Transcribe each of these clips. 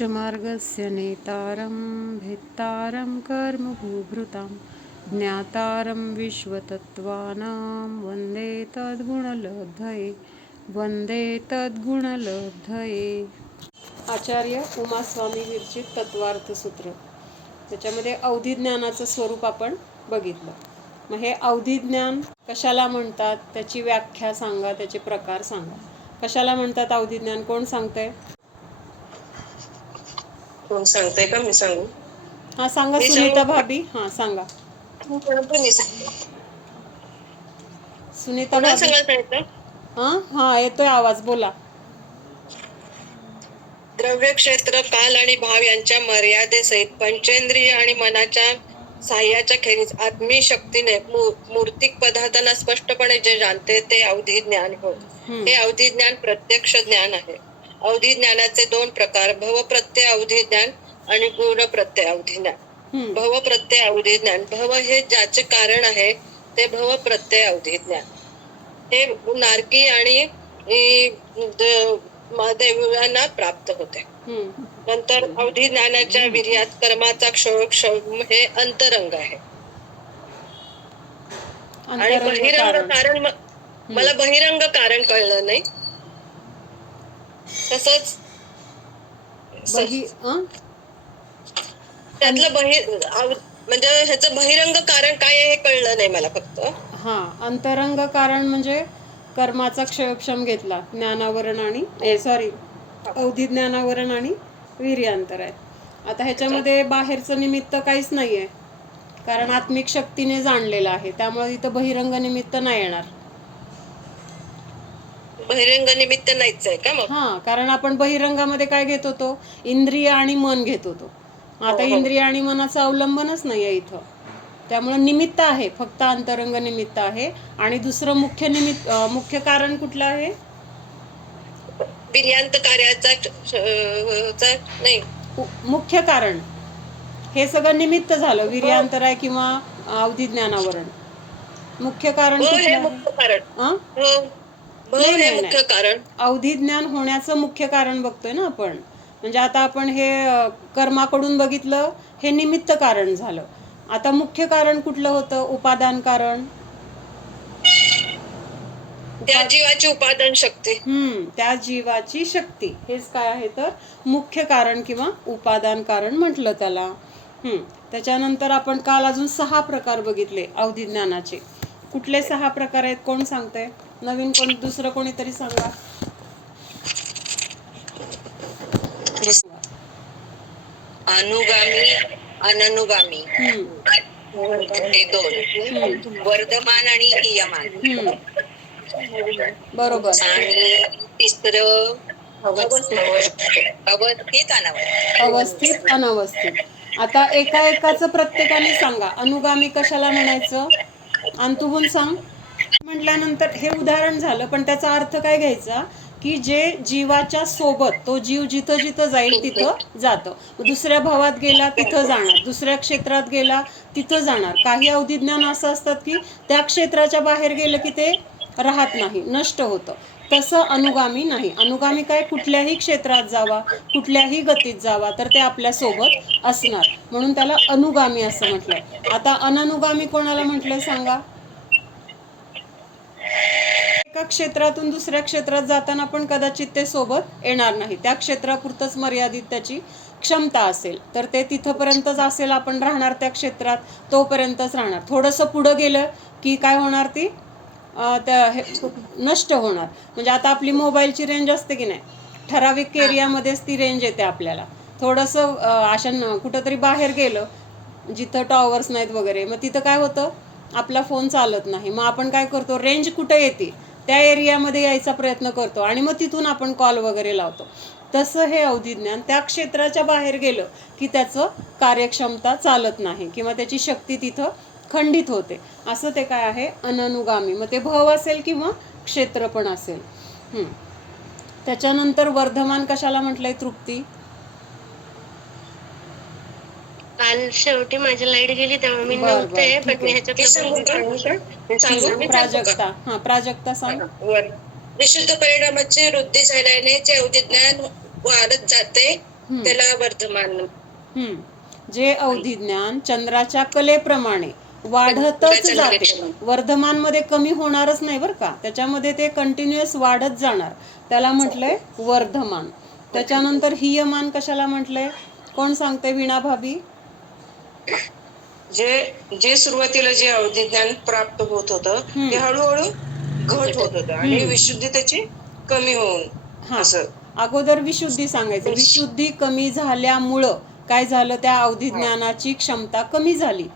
मोक्षमार्गस्य नेतारं भेत्तारं कर्मभूभृतां ज्ञातारं विश्वतत्त्वानां वन्दे तद्गुणलब्धये. आचार्य उमास्वामी विरचित तत्वार्थ सूत्र. त्याच्यामध्ये अवधी ज्ञानाचं स्वरूप आपण बघितलं. मग हे अवधी ज्ञान कशाला म्हणतात, त्याची व्याख्या सांगा, त्याचे प्रकार सांगा. कशाला म्हणतात अवधी ज्ञान? कोण सांगतंय? कोण सांगतंय का? मी सांगू? हा सांगा सुनीता भाभी. हा सांगा सुनीता भाभी. हा येतोय आवाज, बोला. द्रव्य, क्षेत्र, काल आणि भाव यांच्या मर्यादेसहित पंचेंद्रिय आणि मनाच्या साह्याच्या खेरीज आत्मी शक्तीने मूर्तिक पदार्थांना स्पष्टपणे जे जाणते ते अवधी ज्ञान होय. हे अवधी ज्ञान प्रत्यक्ष ज्ञान आहे. अवधी ज्ञानाचे दोन प्रकार: भवप्रत्यय अवधी ज्ञान आणि गुण प्रत्यय अवधी ज्ञान. भवप्रत्यय अवधी ज्ञान. भव हे ज्याचे कारण आहे ते भवप्रत्यय अवधी ज्ञान. हे नारकी आणि देवांना प्राप्त होते. नंतर अवधी ज्ञानाच्या वीर्यात कर्माचा क्षोभ हे अंतरंग आहे. आणि बहिरंग कारण मला बहिरंग कारण कळलं नाही. तसंच त्यातलं म्हणजे ह्याचं बहिरंग कारण काय आहे हे कळलं नाही मला फक्त. अंतरंग कारण म्हणजे कर्माचा क्षयक्षम घेतला, ज्ञानावरण आणि अवधी ज्ञानावरण आणि वीर्यांतर आहे. आता ह्याच्यामध्ये बाहेरचं निमित्त काहीच नाहीये, कारण आत्मिक शक्तीने जाणलेलं आहे, त्यामुळे इथं बहिरंग निमित्त नाही येणार. बहिरंग निमित्त नाहीच आहे का मग? कारण आपण बहिरंगामध्ये काय घेत होतो? इंद्रिय आणि मन घेत होतो. आता इंद्रिय आणि मनाचं अवलंबनच नाहीये इथं, त्यामुळे निमित्त आहे, फक्त अंतरंग निमित्त आहे. आणि दुसरं मुख्य कारण कुठलं आहे? वीर्यांत कार्याचा नाही, मुख्य कारण. हे सगळं निमित्त झालं, वीर्यांतर आहे किंवा अवधी ज्ञानावरण. मुख्य कारण कुठलं? मुख्य कारण अवधी ज्ञान होण्याचं मुख्य कारण बघतोय ना आपण. म्हणजे आता आपण हे कर्माकडून बघितलं, हे निमित्त कारण झालं. आता मुख्य कारण कुठलं होतं? उपादान कारण. त्या जीवाची उपादान शक्ती. त्या जीवाची शक्ती, हेच काय आहे तर मुख्य कारण किंवा उपादान कारण म्हटलं त्याला. त्याच्यानंतर आपण काल अजून 6 प्रकार बघितले अवधी ज्ञानाचे. कुठले 6 प्रकार आहेत? कोण सांगतंय? नवीन कोण, दुसरं कोणीतरी सांगा. अनुगामी, अननुगामी हे 2. वर्धमान आणि हीयमान. बरोबर. आणि तिसरं अवस्थित अनवस्थित. आता एकाचं प्रत्येकाने सांगा. अनुगामी कशाला म्हणायचं? अंतुहून सांग. म्हटल्यानंतर हे उदाहरण झालं, पण त्याचा अर्थ काय घ्यायचा की जे जीवाच्या सोबत, तो जीव जिथं जिथं जाईल तिथं जातं. दुसऱ्या भावात गेला तिथं जाणार, दुसऱ्या क्षेत्रात गेला तिथं जाणार. काही अवधी ज्ञान असं असतात की त्या क्षेत्राच्या बाहेर गेलं की ते राहत नाही, नष्ट होतं. तसं अनुगामी नाही. अनुगामी काय? कुठल्याही क्षेत्रात जावा, कुठल्याही गतीत जावा, तर ते आपल्या सोबत असणार, म्हणून त्याला अनुगामी असं म्हटलंय. आता अननुगामी कोणाला म्हटलंय सांगा? एका क्षेत्रातून दुसऱ्या क्षेत्रात जाताना पण कदाचित ते सोबत येणार नाही. त्या क्षेत्रापुरतंच मर्यादित त्याची क्षमता असेल, तर ते तिथपर्यंतच असेल, आपण राहणार त्या क्षेत्रात, तोपर्यंतच राहणार. थोडंसं पुढं गेलं की काय होणार? ती नष्ट होणार. म्हणजे आता आपली मोबाईलची रेंज असते की नाही, ठराविक एरियामध्येच ती रेंज येते आपल्याला. थोडंसं अशा कुठंतरी बाहेर गेलं जिथं टॉवर्स नाहीत वगैरे, मग तिथं काय होतं? आपला फोन चालत नाही. मग आपण काय करतो? रेंज कुठं येते त्या एरियामध्ये यायचा प्रयत्न करतो आणि मग तिथून आपण कॉल वगैरे लावतो. तसं हे अवधी ज्ञान त्या क्षेत्राच्या बाहेर गेलं की त्याचं कार्यक्षमता चालत नाही किंवा त्याची शक्ती तिथं खंडित होते. असं ते काय आहे? अननुगामी. मग ते भव असेल किंवा क्षेत्र पण असेल. त्याच्यानंतर वर्धमान कशाला म्हटलंय? तृप्ती. काल शेवटी माझी लाईट गेली त्यामुळे मी नव्हते, पण मी प्राजक्ता. प्राजक्ता सांग. विशुद्ध परिणामाची वृद्धी झाल्याने जे अवधी ज्ञान वाढत जाते त्याला वर्धमान. जे अवधी ज्ञान चंद्राच्या कलेप्रमाणे वाढतच जाते, वर्धमान मध्ये कमी होणारच नाही बरं का, त्याच्यामध्ये ते कंटिन्युअस वाढत जाणार, त्याला म्हटलंय वर्धमान. त्याच्यानंतर हीयमान कशाला म्हटलंय, कोण सांगते? वीणा भाभी. जे सुरुवातीला जे अवधी ज्ञान प्राप्त होत होतं ते हळूहळू घट होत होतं आणि विशुद्धी त्याची कमी होऊन असं. अगोदर विशुद्धी सांगायचं, विशुद्धी कमी झाल्यामुळं काय झालं, त्या अवधी ज्ञानाची क्षमता कमी झाली,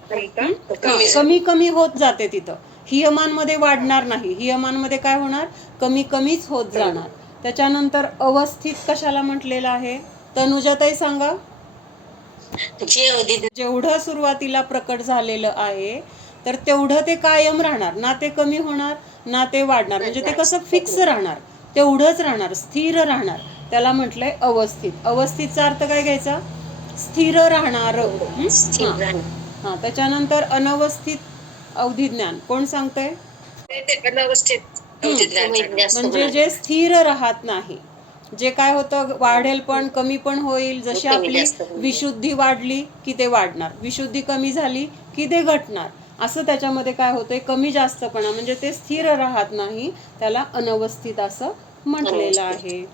कमी कमी होत जाते तिथं. हियमान मध्ये वाढणार नाही, हियमान मध्ये काय होणार, कमी कमीच होत जाणार. त्याच्यानंतर अवस्थित कशाला म्हटलेलं आहे, तनुजाताई सांगा. जेवढं सुरुवातीला प्रकट झालेलं आहे तर तेवढं ते कायम राहणार ना, ते कमी होणार ना ते वाढणार, म्हणजे ते कसं फिक्स राहणार, तेवढंच राहणार, स्थिर राहणार, त्याला म्हटलंय अवस्थित. अवस्थितचा अर्थ काय घ्यायचा, स्थिर राहणार. त्याच्यानंतर अनवस्थित अवधी ज्ञान कोण सांगतंय, म्हणजे जे स्थिर राहत नाही, जे काय होतं, वाढेल पण कमी पण होईल, जशी आपली विशुद्धी वाढली की ते वाढणार, विशुद्धी कमी झाली की ते घटणार, असं त्याच्यामध्ये काय होतंय, कमी जास्तपणा, म्हणजे ते स्थिर राहत नाही, त्याला अनवस्थित असं म्हटलेलं आहे.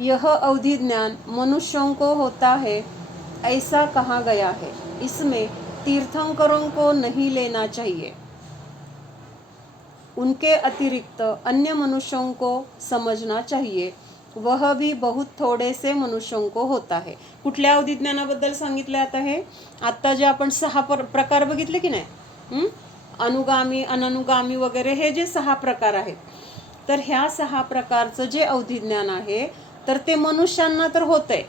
यह अवधि ज्ञान मनुष्यों को होता है ऐसा कहा गया है, इसमें तीर्थंकरों को नहीं लेना चाहिए, उनके अतिरिक्त अन्य मनुष्यों को समझना चाहिए, वह भी बहुत थोडे से मनुष्यों को होता है. कुठल्या अवधी ज्ञानाबद्दल सांगितलं आता हे, आत्ता जे आपण 6 प्रकार बघितले की नाही, अनुगामी, अननुगामी वगैरे, हे जे 6 प्रकार आहेत, तर ह्या 6 प्रकारचं जे अवधी ज्ञान आहे तर ते मनुष्यांना तर होतंय,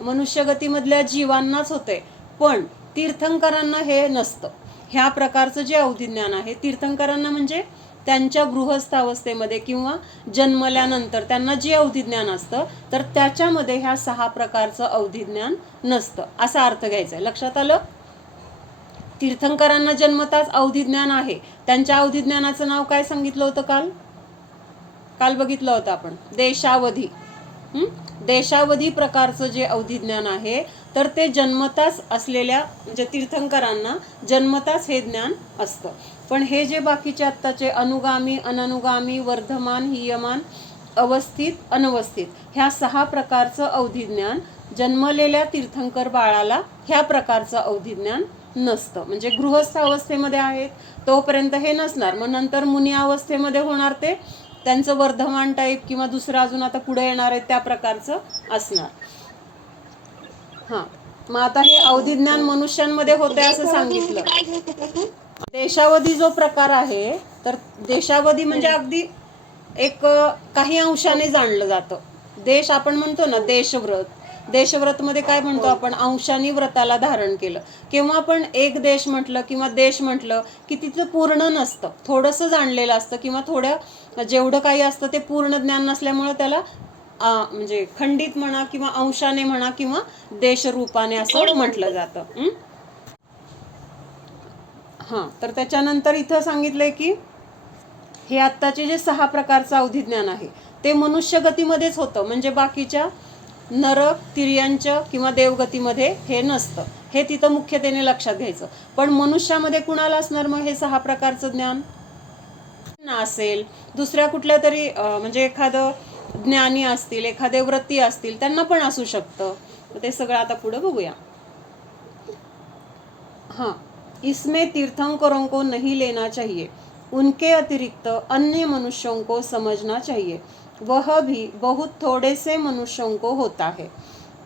मनुष्यगतीमधल्या जीवांनाच होतंय, पण तीर्थंकरांना हे नसतं. ह्या प्रकारचं जे अवधी ज्ञान आहे तीर्थंकरांना, म्हणजे त्यांच्या गृहस्थ अवस्थेमध्ये किंवा जन्मल्यानंतर त्यांना जे अवधी ज्ञान असतं तर त्याच्यामध्ये ह्या 6 प्रकारचं अवधी ज्ञान नसतं, असा अर्थ घ्यायचा आहे. लक्षात आलं. तीर्थंकरांना जन्मताच अवधी ज्ञान आहे. त्यांच्या अवधी ज्ञानाचं नाव काय सांगितलं होतं, काल बघितलं होतं आपण, देशावधी. देशावधी प्रकारचं जे अवधी ज्ञान आहे तर ते जन्मताच असलेल्या, म्हणजे तीर्थंकरांना जन्मताच हे ज्ञान असतं. पण हे जे बाकीचे आत्ताचे अनुगामी, अननुगामी, वर्धमान, हीयमान, अवस्थित, अनवस्थित, ह्या 6 प्रकारचं अवधी ज्ञान जन्मलेल्या तीर्थंकर बाळाला ह्या प्रकारचं अवधी ज्ञान नसतं. म्हणजे गृहस्थ अवस्थेमध्ये आहेत तोपर्यंत हे नसणार, मग नंतर मुनी अवस्थेमध्ये होणार ते त्यांचं वर्धमान टाईप किंवा दुसरं अजून आता पुढे येणार आहे त्या प्रकारचं असणार. मग आता हे अवधी ज्ञान मनुष्यांमध्ये होते असं सांगितलं. देशावधी जो प्रकार आहे तर देशावधी म्हणजे अगदी एक काही अंशाने जाणलं जातं. देश आपण म्हणतो ना, देशव्रत, देशव्रत मध्ये काय म्हणतो आपण, अंशाने व्रताला धारण केलं. केव्हा पण एक देश म्हटलं किंवा देश म्हटलं की तिथं पूर्ण नसतं, थोडंसं जाणलेलं असतं किंवा थोड्या जेवढं काही असतं ते पूर्ण ज्ञान नसल्यामुळं त्याला म्हणजे खंडित म्हणा किंवा अंशाने म्हणा किंवा देशरूपाने असं म्हटलं जातं. तर त्याच्यानंतर इथं सांगितलंय की हे आत्ताचे जे 6 प्रकारचं अवधी ज्ञान आहे ते मनुष्यगतीमध्येच होतं, म्हणजे बाकीच्या नरक, तिर्यंच किंवा देवगतीमध्ये हे नसतं. हे तिथं मुख्यतेने लक्षात घ्यायचं. पण मनुष्यामध्ये कुणाला असणार मग हे 6 प्रकारचं ज्ञान असेल, दुसऱ्या कुठल्या तरी म्हणजे एखादं ज्ञानी असतील, एखादे व्रती असतील, त्यांना पण असू शकतं. ते सगळं आता पुढे बघूया. इसमें तीर्थंकरों को नहीं लेना चाहिए, उनके अतिरिक्त अन्य मनुष्यों को समझना चाहिए, वह भी बहुत थोड़े से मनुष्यों को होता है.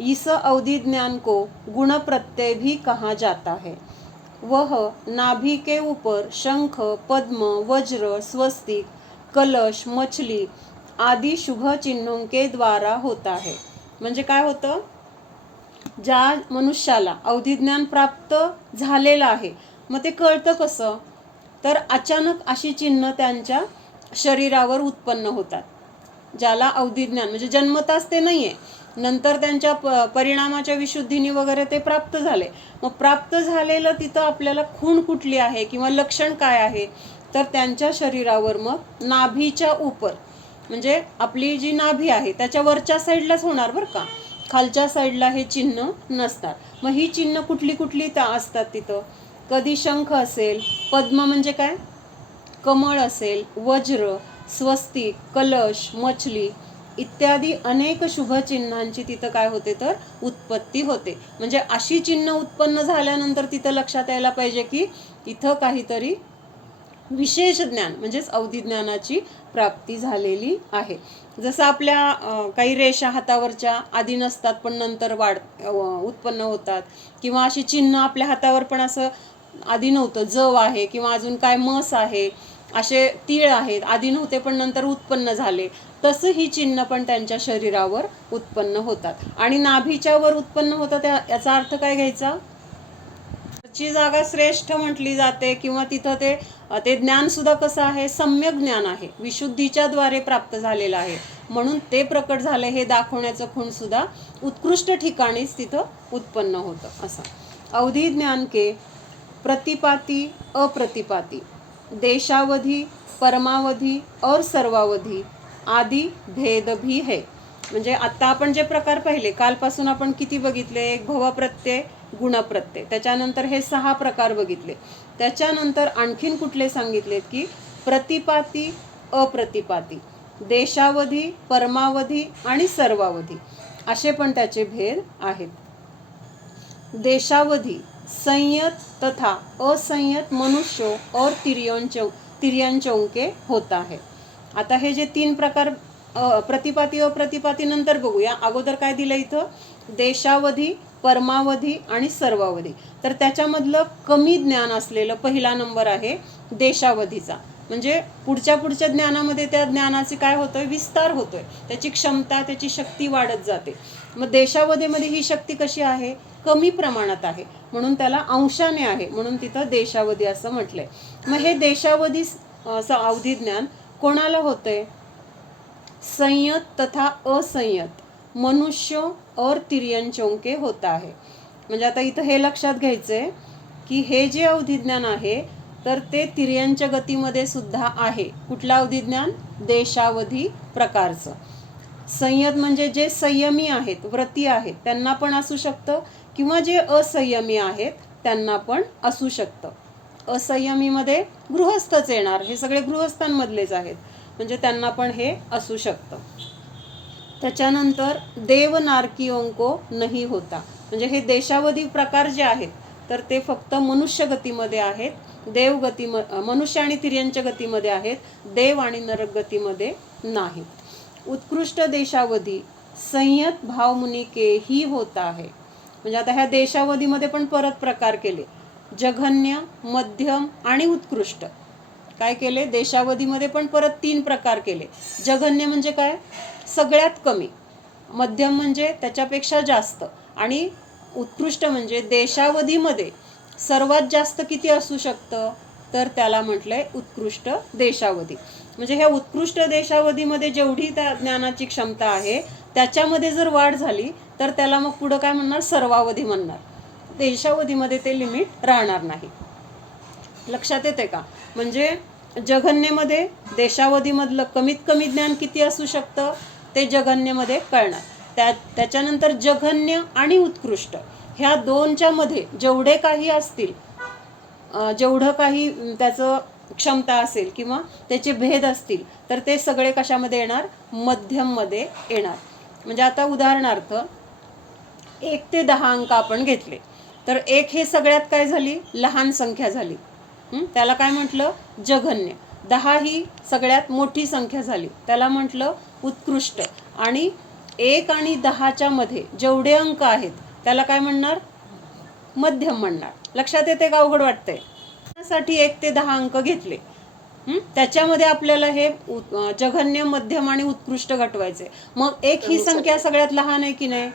इस अवधि ज्ञान को गुण प्रत्यय भी कहा जाता है. वह नाभि के ऊपर शंख, पद्म, वज्र, स्वस्तिक, कलश, मछली आदि शुभ चिन्हों के द्वारा होता है. म्हणजे काय होतं, ज्या मनुष्याला अवधी ज्ञान प्राप्त झालेलं आहे मग ते कळतं कसं, तर अचानक अशी चिन्ह त्यांच्या शरीरावर उत्पन्न होतात. ज्याला अवधी ज्ञान म्हणजे जन्मताच ते नाहीये, नंतर त्यांच्या परिणामाच्या विशुद्धीने वगैरे ते प्राप्त झाले. मग प्राप्त झालेलं तिथं आपल्याला खूण कुठली आहे किंवा लक्षण काय आहे, तर त्यांच्या शरीरावर मग नाभीच्या उपर म्हणजे आपली जी नाभी आहे त्याच्या वरच्या साईडलाच होणार बरं का, खालच्या साईडला हे चिन्ह नसणार. मग ही चिन्ह कुठली कुठली असतात तिथं? कधी शंख असेल, पद्म म्हणजे काय, कमळ असेल, वज्र, स्वस्तिक, कलश, मछली इत्यादी अनेक शुभ चिन्हांची तिथं काय होते तर उत्पत्ती होते. म्हणजे अशी चिन्ह उत्पन्न झाल्यानंतर तिथं लक्षात यायला पाहिजे की इथं काहीतरी विशेष ज्ञान म्हणजेच अवधी ज्ञानाची प्राप्ती झालेली आहे. जसं आपल्या काही रेषा हातावरच्या आधी नसतात पण नंतर उत्पन्न होतात, किंवा अशी चिन्ह आपल्या हातावर पण असं आधी नव्हतं, जव आहे किंवा अजून काय मस आहे, असे तीळ आहेत आधी नव्हते पण नंतर उत्पन्न झाले, तसं ही चिन्ह पण त्यांच्या शरीरावर उत्पन्न होतात. आणि नाभीच्या वर उत्पन्न होतात याचा अर्थ काय घ्यायचा? ची जागा श्रेष्ठ म्हटली जाते, किंवा तिथं ते ज्ञान सुद्धा कसं आहे, सम्यक ज्ञान आहे, विशुद्धीच्या द्वारे प्राप्त झालेलं आहे, म्हणून ते प्रकट झाले हे दाखवण्याचं खूण सुद्धा उत्कृष्ट ठिकाणीच तिथं उत्पन्न होतं. असं अवधी ज्ञान के प्रतिपाती अप्रतिपाती, देशावधी, परमावधी और सर्वावधी आदि भेद भी है. म्हणजे आता आपण जे प्रकार पाहिले, कालपासून आपण किती बघितले, एक भवप्रत्यय, गुणप्रत्यय, त्याच्यानंतर हे 6 प्रकार बघितले. त्याच्यानंतर आणखीन कुठले सांगितलेत की प्रतिपाती अप्रतिपाती, देशावधी, परमावधी आणि सर्वावधी असे पण त्याचे भेद आहेत. देशावधी संयत तथा असंयत मनुष्य और तिर्यंचों के होता है. आता हे जे 3 प्रकार प्रतिपाती अप्रतिपाती नंतर बघूया. अगोदर काय दिलं इथं, देशावधी, परमावधी आणि सर्वावधी. तर त्याच्यामधलं कमी ज्ञान असलेलं पहिला नंबर आहे देशावधीचा. म्हणजे पुढच्या ज्ञानामध्ये त्या ज्ञानाचे काय होतोय, विस्तार होतोय, त्याची क्षमता, त्याची शक्ती वाढत जाते. मग देशावधीमध्ये ही शक्ती कशी आहे, कमी प्रमाणात आहे, म्हणून त्याला अंशाने आहे, म्हणून तिथं देशावधी असं म्हटलंय. मग हे देशावधी अवधी ज्ञान कोणाला होतंय, संयत तथा असंयत मनुष्य और तिर्यंचों के होता है. म्हणजे आता इथं हे लक्षात घ्यायचंय की हे जे अवधी ज्ञान आहे तर ते तिर्यंच गतीमध्ये सुद्धा आहे. कुठलं अवधी ज्ञान, देशावधी प्रकारचं. संयत म्हणजे जे संयमी आहेत, व्रती आहेत त्यांना पण असू शकतं, किंवा जे असंयमी आहेत त्यांना पण असू शकतं. असंयमीमध्ये गृहस्थच येणार, हे सगळे गृहस्थांमधलेच आहेत, म्हणजे त्यांना पण हे असू शकतं. त्याच्यानंतर देव नारकीयों को नहीं होता. म्हणजे हे देशावधी प्रकार जे आहेत तर ते फक्त मनुष्य गतीमध्ये आहेत, मनुष्य आणि तिर्यंच गतीमध्ये आहेत, देव आणि नरक गतीमध्ये नाही. उत्कृष्ट देशावधी संयत भावमुनी के ही होता है. म्हणजे आता ह्या देशावधीमध्ये पण परत प्रकार केले, जघन्य, मध्यम आणि उत्कृष्ट. काय केले, देशावधीमध्ये पण परत 3 प्रकार केले. जघन्य म्हणजे काय, सगळ्यात कमी, मध्यम म्हणजे त्याच्यापेक्षा जास्त, आणि उत्कृष्ट म्हणजे देशावधीमध्ये सर्वात जास्त किती असू शकतं, तर त्याला म्हटलंय उत्कृष्ट देशावधी. म्हणजे ह्या उत्कृष्ट देशावधीमध्ये जेवढी त्या ज्ञानाची क्षमता आहे त्याच्यामध्ये जर वाढ झाली तर त्याला मग पुढं काय म्हणणार, सर्वावधी म्हणणार. देशावधीमध्ये ते लिमिट राहणार नाही. लक्षात येते का? म्हणजे जघन्यमध्ये देशावधीमधलं कमीत कमी ज्ञान किती असू शकतं ते जघन्यमध्ये कळणार. त्याच्यानंतर जघन्य आणि उत्कृष्ट ह्या दोनच्या मध्ये जेवढे काही असतील, जेवढं काही त्याचं क्षमता असेल किंवा त्याचे भेद असतील तर ते सगळे कशामध्ये येणार, मध्यम मध्ये येणार. म्हणजे आता उदाहरणार्थ 1 ते 10 अंक आपण घेतले तर 1 हे सगळ्यात काय झाली, लहान संख्या झाली, त्याला काय म्हटलं, जघन्य. 10 ही सगळ्यात मोठी संख्या झाली, त्याला म्हटलं उत्कृष्ट. आणि 1 आणि 10च्या मध्ये जेवढे अंक आहेत त्याला काय म्हणणार, मध्यम म्हणणार. लक्षात येते का, अवघड वाटतंय? त्यासाठी 1 ते 10 अंक घेतले, त्याच्यामध्ये आपल्याला हे जघन्य, मध्यम आणि उत्कृष्ट घटवायचे. मग 1 ही संख्या सगळ्यात लहान आहे की नाही,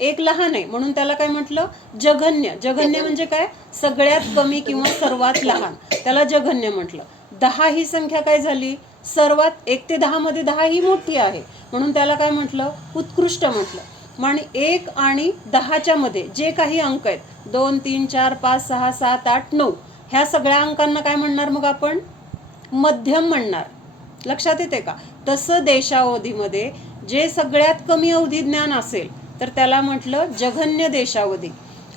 1 लहान आहे म्हणून त्याला काय म्हटलं, जघन्य. जघन्य म्हणजे काय, सगळ्यात कमी किंवा सर्वात लहान, त्याला जघन्य म्हटलं. 10 ही संख्या काय झाली, सर्वात 1 ते 10 मध्ये 10 ही मोठी आहे म्हणून त्याला काय म्हटलं, उत्कृष्ट म्हटलं. आणि 1 आणि 10च्या मध्ये जे काही अंक आहेत, 2, 3, 4, 5, 6, 7, 8, 9 ह्या सगळ्या अंकांना काय म्हणणार मग आपण, मध्यम म्हणणार. लक्षात येते का? तसं देशावधीमध्ये जे सगळ्यात कमी अवधी ज्ञान असेल तर त्याला म्हटलं जघन्य देशावधी,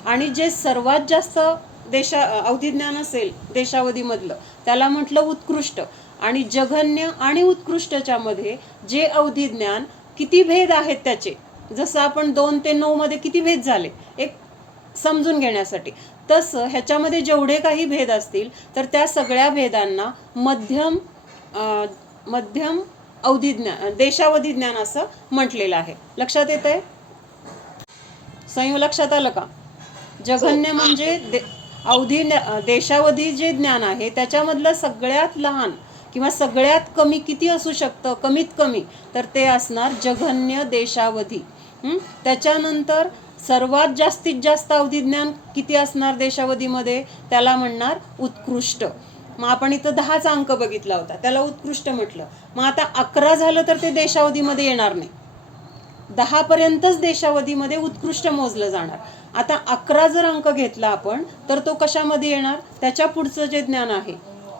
आणि जे सर्वात जास्त अवधी ज्ञान असेल देशावधीमधलं त्याला म्हटलं उत्कृष्ट. आणि जघन्य आणि उत्कृष्टच्या मध्ये जे अवधी ज्ञान, किती भेद आहेत त्याचे, जसं आपण 2 ते 9 मध्ये किती भेद झाले एक समजून घेण्यासाठी, तसं ह्याच्यामध्ये जेवढे काही भेद असतील तर त्या सगळ्या भेदांना मध्यम अवधी ज्ञान, देशावधी ज्ञान असं म्हटलेलं आहे. लक्षात येत आहे? संयोग लक्षात आलं का? जघन्य म्हणजे देशावधी जे ज्ञान आहे त्याच्यामधलं सगळ्यात लहान किंवा सगळ्यात कमी किती असू शकतं, कमीत कमी, तर ते असणार जघन्य देशावधी. त्याच्यानंतर सर्वात जास्तीत जास्त अवधी ज्ञान किती असणार देशावधीमध्ये, त्याला म्हणणार उत्कृष्ट. मग आपण इथं 10चा अंक बघितला होता, त्याला उत्कृष्ट म्हटलं. मग आता 11 झालं तर ते देशावधीमध्ये येणार नाही, 10 पर्यंतच देशावधीमध्ये उत्कृष्ट मोजलं जाणार. आता 11 जर अंक घेतला आपण तर तो कशामध्ये येणार, त्याच्या पुढचं जे ज्ञान आहे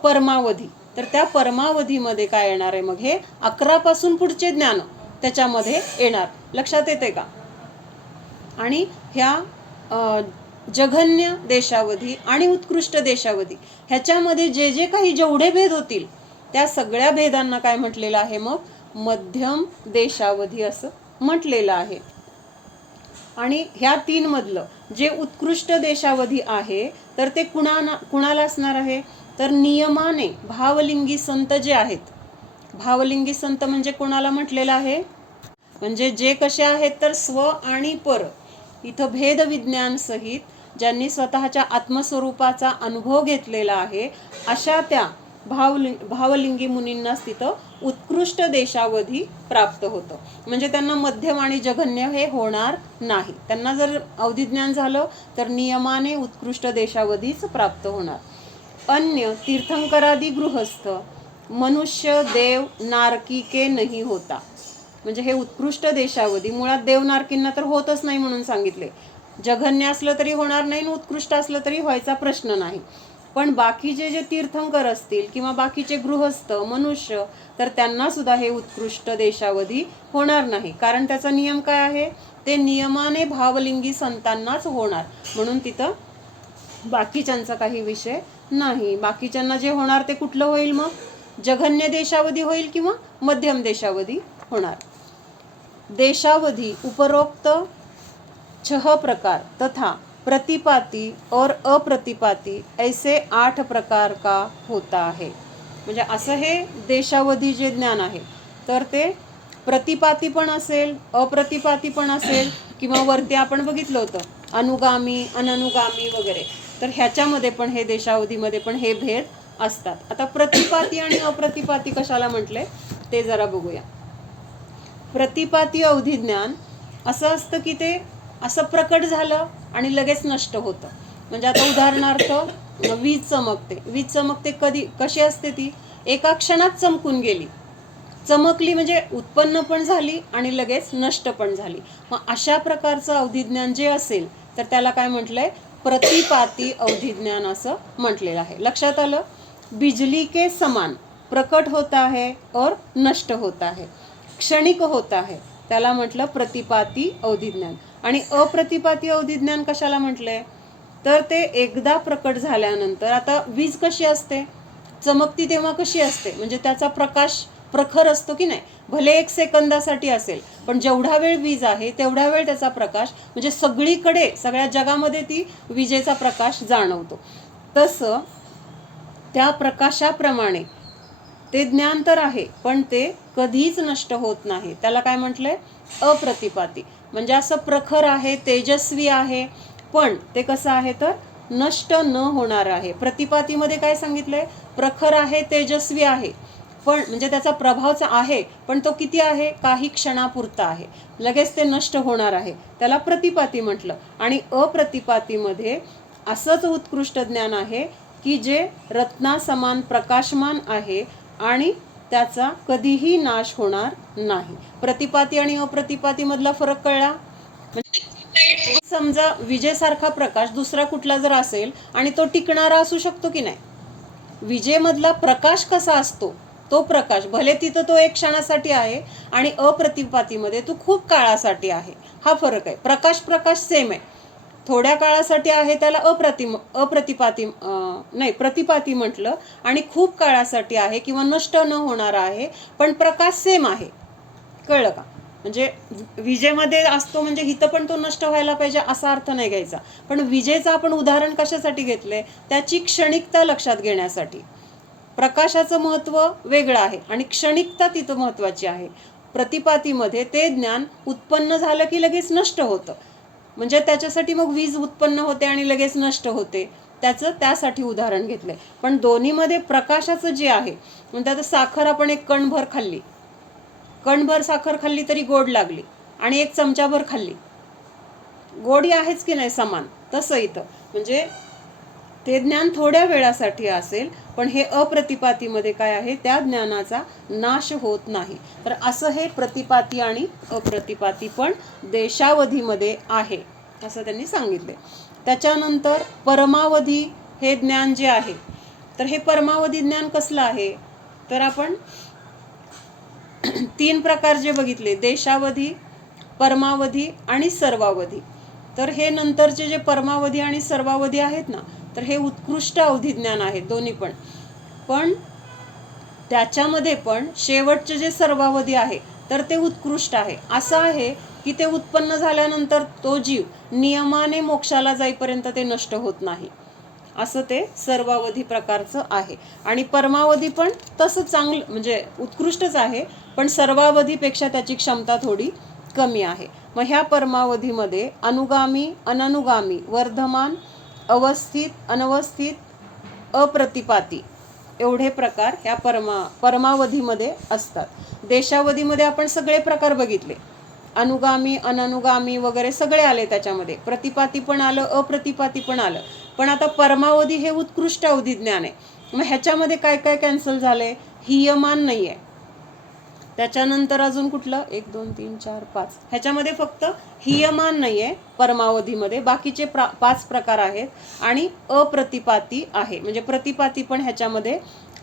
परमावधी, तर त्या परमावधीमध्ये काय येणार आहे, मग हे 11 पासून पुढचे ज्ञान त्याच्यामध्ये येणार. लक्षात येते का? आणि ह्या जघन्य देशावधी आणि उत्कृष्ट देशावधी ह्याच्यामध्ये जे जे काही जेवढे भेद होतील त्या सगळ्या भेदांना काय म्हटलेलं आहे, मग मध्यम देशावधी असं म्हटलेलं आहे. आणि ह्या 3 मधलं जे उत्कृष्ट देशावधी आहे तर ते कुणाला असणार आहे, तर नियमाने भावलिंगी संत जे आहेत, भावलिंगी संत म्हणजे कोणाला म्हटलेलं आहे, म्हणजे जे कसे आहेत तर स्व आणि पर, इथं भेद विज्ञान सहित ज्यांनी स्वतःच्या आत्मस्वरूपाचा अनुभव घेतलेला आहे अशा त्या भावलिंगी मुनींनाच तिथं उत्कृष्ट देशावधी प्राप्त होतं. म्हणजे त्यांना मध्यम आणि जघन्य हे होणार नाही. त्यांना जर अवधिज्ञान झालं तर नियमाने उत्कृष्ट देशावधीच प्राप्त होणार. अन्य तीर्थंकरादी गृहस्थ मनुष्य देव नारकीके नाही होता. म्हणजे हे उत्कृष्ट देशावधी मुळात देव नारकींना तर होतच नाही म्हणून सांगितले. जघन्य असलं तरी होणार नाही, उत्कृष्ट असलं तरी व्हायचा प्रश्न नाही. पण बाकीचे जे तीर्थंकर असतील किंवा बाकीचे गृहस्थ मनुष्य तर त्यांना सुद्धा हे उत्कृष्ट देशावधी होणार नाही. कारण त्याचा नियम काय आहे, ते नियमाने भावलिंगी संतांनाच होणार. म्हणून तिथं बाकीच्यांचा काही विषय नाही. बाकीच्यांना जे होणार ते कुठलं होईल, मग जघन्य देशावधी होईल किंवा मध्यम देशावधी होणार. देशावधी उपरोक्त 6 प्रकार तथा प्रतिपाती और अप्रतिपाती ऐसे 8 प्रकार का होता है. म्हणजे असं हे देशावधी जे ज्ञान आहे तर ते प्रतिपाती पण असेल, अप्रतिपाती पण असेल, किंवा वरती आपण बघितलं होतं अनुगामी अननुगामी वगैरे, तर ह्याच्यामध्ये पण हे देशावधीमध्ये पण हे भेद असतात. आता प्रतिपाती आणि अप्रतिपाती कशाला म्हटले ते जरा बघूया. प्रतिपाती अवधी ज्ञान असं असतं की ते असं प्रकट झालं आणि लगेच नष्ट होतं. म्हणजे आता उदाहरणार्थ वीज चमकते. वीज चमकते कशी असते, ती एका क्षणात चमकून गेली, चमकली म्हणजे उत्पन्न पण झाली आणि लगेच नष्ट पण झाली. मग अशा प्रकारचं अवधिज्ञान जे असेल तर त्याला काय म्हटलंय, प्रतिपाती अवधिज्ञान असं म्हटलेलं आहे. लक्षात आलं? बिजली के समान प्रकट होता है और नष्ट होता है, क्षणिक होता है, त्याला म्हटलं प्रतिपाती अवधिज्ञान. आणि अप्रतिपाती अवधिज्ञान कशाला म्हटलंय, तर ते एकदा प्रकट झाल्यानंतर, आता वीज कशी असते, चमकती तेव्हा कशी असते, म्हणजे त्याचा प्रकाश प्रखर असतो की नाही, भले 1 सेकंदासाठी असेल पण जेवढा वेळ वीज आहे तेवढा वेळ त्याचा प्रकाश म्हणजे सगळीकडे सगळ्या जगामध्ये ती विजेचा प्रकाश जाणवतो. तसं त्या प्रकाशाप्रमाणे ते ज्ञान तर आहे पण ते कधीच नष्ट होत नाही. त्याला काय म्हटलंय, अप्रतिपाती. म्हणजे असं प्रखर आहे, तेजस्वी आहे, पण ते कसं आहे तर नष्ट न होणार आहे. प्रतिपातीमध्ये काय सांगितलंय, प्रखर आहे, तेजस्वी आहे, पण म्हणजे त्याचा प्रभावचा आहे पण तो किती आहे, काही क्षणापुरता आहे, लगेच ते नष्ट होणार आहे, त्याला प्रतिपाती म्हटलं. आणि अप्रतिपातीमध्ये असंच उत्कृष्ट ज्ञान आहे की जे रत्ना समान प्रकाशमान आहे आणि त्याचा कधीही नाश होणार नाही. प्रतिपाती आणि अप्रतिपाती मधला फरक कळला? समजा विजेसारखा प्रकाश दुसरा कुठला जर असेल आणि तो टिकणारा असू शकतो की नाही. विजेमधला प्रकाश कसा असतो तो प्रकाश, भले तिथं तो एक क्षणासाठी आहे आणि अप्रतिपातीमध्ये तो खूप काळासाठी आहे. हा फरक आहे. प्रकाश सेम आहे, थोड्या काळासाठी आहे त्याला प्रतिपाती म्हटलं, आणि खूप काळासाठी आहे किंवा नष्ट न होणारा आहे, पण प्रकाश सेम आहे. कळलं का? म्हणजे विजेमध्ये असतो म्हणजे इथं पण तो नष्ट व्हायला पाहिजे असा अर्थ नाही घ्यायचा. पण विजेचं आपण उदाहरण कशासाठी घेतलंय? त्याची क्षणिकता लक्षात घेण्यासाठी. प्रकाशाचं महत्त्व वेगळं आहे आणि क्षणिकता तिथं महत्त्वाची आहे. प्रतिपातीमध्ये ते ज्ञान उत्पन्न झालं की लगेच नष्ट होतं, म्हणजे त्याच्यासाठी मग वीज उत्पन्न होते आणि लगेच नष्ट होते, त्यासाठी उदाहरण घेतलंय. पण दोन्हीमध्ये प्रकाशाचं जे आहे, म्हणजे आता साखर आपण एक कणभर साखर खाल्ली तरी गोड लागली, आणि एक चमचाभर खाल्ली, गोडी आहेच की नाही समान. तसं इथं म्हणजे ते ज्ञान थोड्या वेळासाठी असेल, पण हे अप्रतिपातीमध्ये काय आहे, त्या ज्ञानाचा नाश होत नाही. तर असं हे प्रतिपाती आणि अप्रतिपाती पण देशावधीमध्ये आहे असं त्यांनी सांगितले. त्याच्यानंतर परमावधी हे ज्ञान जे आहे, तर हे परमावधी ज्ञान कसलं आहे, तर आपण 3 प्रकार जे बघितले, देशावधी, परमावधी आणि सर्वावधी. तर हे नंतरचे जे परमावधी आणि सर्वावधी आहेत ना, तर हे उत्कृष्ट अवधी ज्ञान आहेत दोन्ही पण. पण त्याच्यामध्ये पण शेवटचे जे सर्वावधी आहे तर ते उत्कृष्ट आहे. असं आहे की ते उत्पन्न झाल्यानंतर तो जीव नियमाने मोक्षाला जाईपर्यंत ते नष्ट होत नाही, असं ते सर्वावधी प्रकारचं आहे. आणि परमावधी पण तसं चांगलं म्हणजे उत्कृष्टच आहे, पण सर्वावधीपेक्षा त्याची क्षमता थोडी कमी आहे. मग ह्या परमावधीमध्ये अनुगामी, अननुगामी, वर्धमान, अवस्थित, अनवस्थित, अप्रतिपाती एवढे प्रकार ह्या परमावधीमध्ये असतात. देशावधीमध्ये आपण सगळे प्रकार बघितले, अनुगामी, अननुगामी वगैरे सगळे आले त्याच्यामध्ये, प्रतिपाती पण आलं, अप्रतिपाती पण आलं. पण आता परमावधी हे उत्कृष्ट अवधी ज्ञान आहे. मग ह्याच्यामध्ये काय काय कॅन्सल झालंय? हियमान नाही आहे. त्याच्यानंतर अजून कुठलं? 1 2 3 4 5, ह्याच्यामध्ये फक्त हियमान नाही आहे परमावधीमध्ये, बाकीचे 5 प्रकार आहेत. आणि अप्रतिपाती आहे, म्हणजे प्रतिपाती पण ह्याच्यामध्ये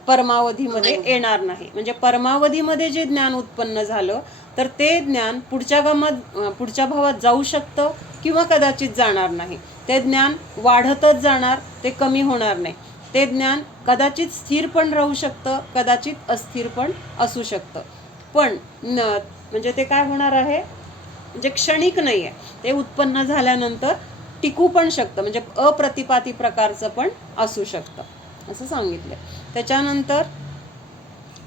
परमावधीमध्ये येणार नाही. म्हणजे परमावधीमध्ये जे ज्ञान उत्पन्न झालं तर ते ज्ञान पुढच्या भावात जाऊ शकतं किंवा कदाचित जाणार नाही. ते ज्ञान वाढतच जाणार, ते कमी होणार नाही. ते ज्ञान कदाचित स्थिर पण राहू शकतं, कदाचित अस्थिर पण असू शकतं. पण म्हणजे ते काय होणार आहे, म्हणजे क्षणिक नाही आहे, ते उत्पन्न झाल्यानंतर टिकू पण शकतं, म्हणजे अप्रतिपाती प्रकारचं पण असू शकतं असं सांगितलं. त्याच्यानंतर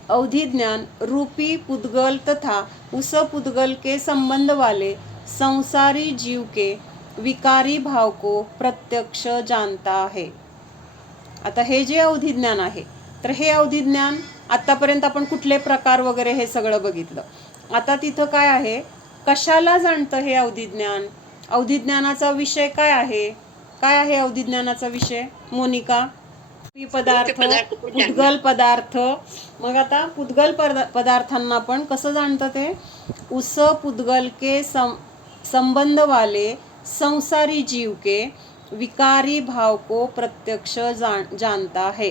अवधी ज्ञान रूपी पुद्गल तथा उस पुद्गल के संबंध वाले संसारी जीव के विकारी भाव को प्रत्यक्ष जानता है. आता हे जे अवधी ज्ञान आहे, तर हे अवधी ज्ञान आतापर्यंत आपण कुठले प्रकार वगैरे हे सगळं बघितलं. आता तिथं काय आहे, कशाला जाणतं हे अवधी ज्ञान? अवधी ज्ञानाचा विषय काय आहे? काय आहे अवधी ज्ञानाचा विषय मोनिका? पदार्थ, पुद्गल पदार्थ. मग आता पुद्गल पदार्थांना पण कसं जाणतं ते? उस पुद्गल के संबंध वाले संसारी जीव के विकारी भाव को प्रत्यक्ष जानता है.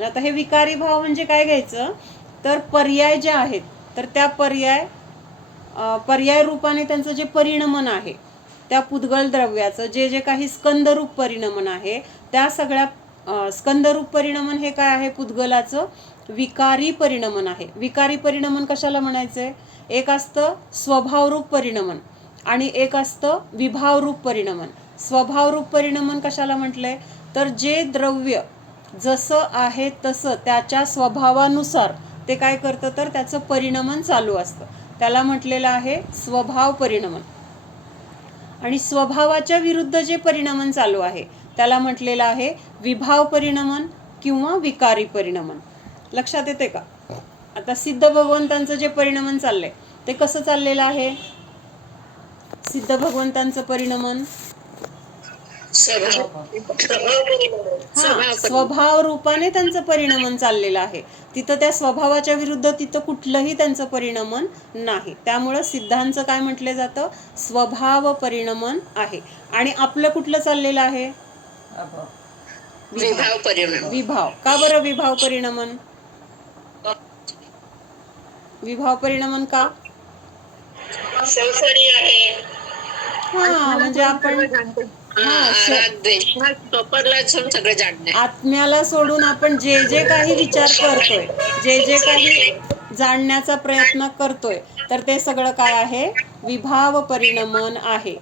आता हे विकारी भाव म्हणजे काय घ्यायचं, तर पर्याय जे आहेत, तर त्या पर्याय रूपाने त्यांचं जे परिणमन आहे, त्या पुद्गल द्रव्याचं जे जे काही स्कंदरूप परिणमन आहे, त्या सगळ्या स्कंदरूप परिणमन हे काय आहे, पुद्गलाचं विकारी परिणमन आहे. विकारी परिणमन कशाला म्हणायचंय? एक असतं स्वभावरूप परिणमन आणि एक असतं विभावरूप परिणमन. स्वभावरूप परिणमन कशाला म्हटलंय, तर जे द्रव्य जसं आहे तसं त्याच्या स्वभावानुसार ते काय करतं, तर त्याचं परिणमन चालू असतं, त्याला म्हटलेलं आहे स्वभाव परिणमन. आणि स्वभावाच्या विरुद्ध जे परिणमन चालू आहे त्याला म्हटलेलं आहे विभाव परिणमन किंवा विकारी परिणमन. लक्षात येते का? आता सिद्ध भगवंतांचं जे परिणमन चाललंय ते कसं चाललेलं आहे? सिद्ध भगवंतांचं परिणमन स्वभाव रूपाने त्यांचं परिणमन चाललेलं आहे. तिथं त्या स्वभावाच्या विरुद्ध तिथं कुठलंही त्यांचं परिणमन नाही. त्यामुळं सिद्धांचं काय म्हटलं जातं, स्वभाव परिणमन आहे. आणि आपलं कुठलं चाललेलं आहे, विभाव. का बरं विभाव परिणमन? विभाव परिणमन का? संसारी आहे. हा म्हणजे आपण सगळं जाणणे. आत्म्याला सोडून आपण जे जे काही विचार करतोय, जे जे काही जाणण्याचा प्रयत्न करतोय, तर ते सगळं काय आहे? विभाव परिणमन आहे.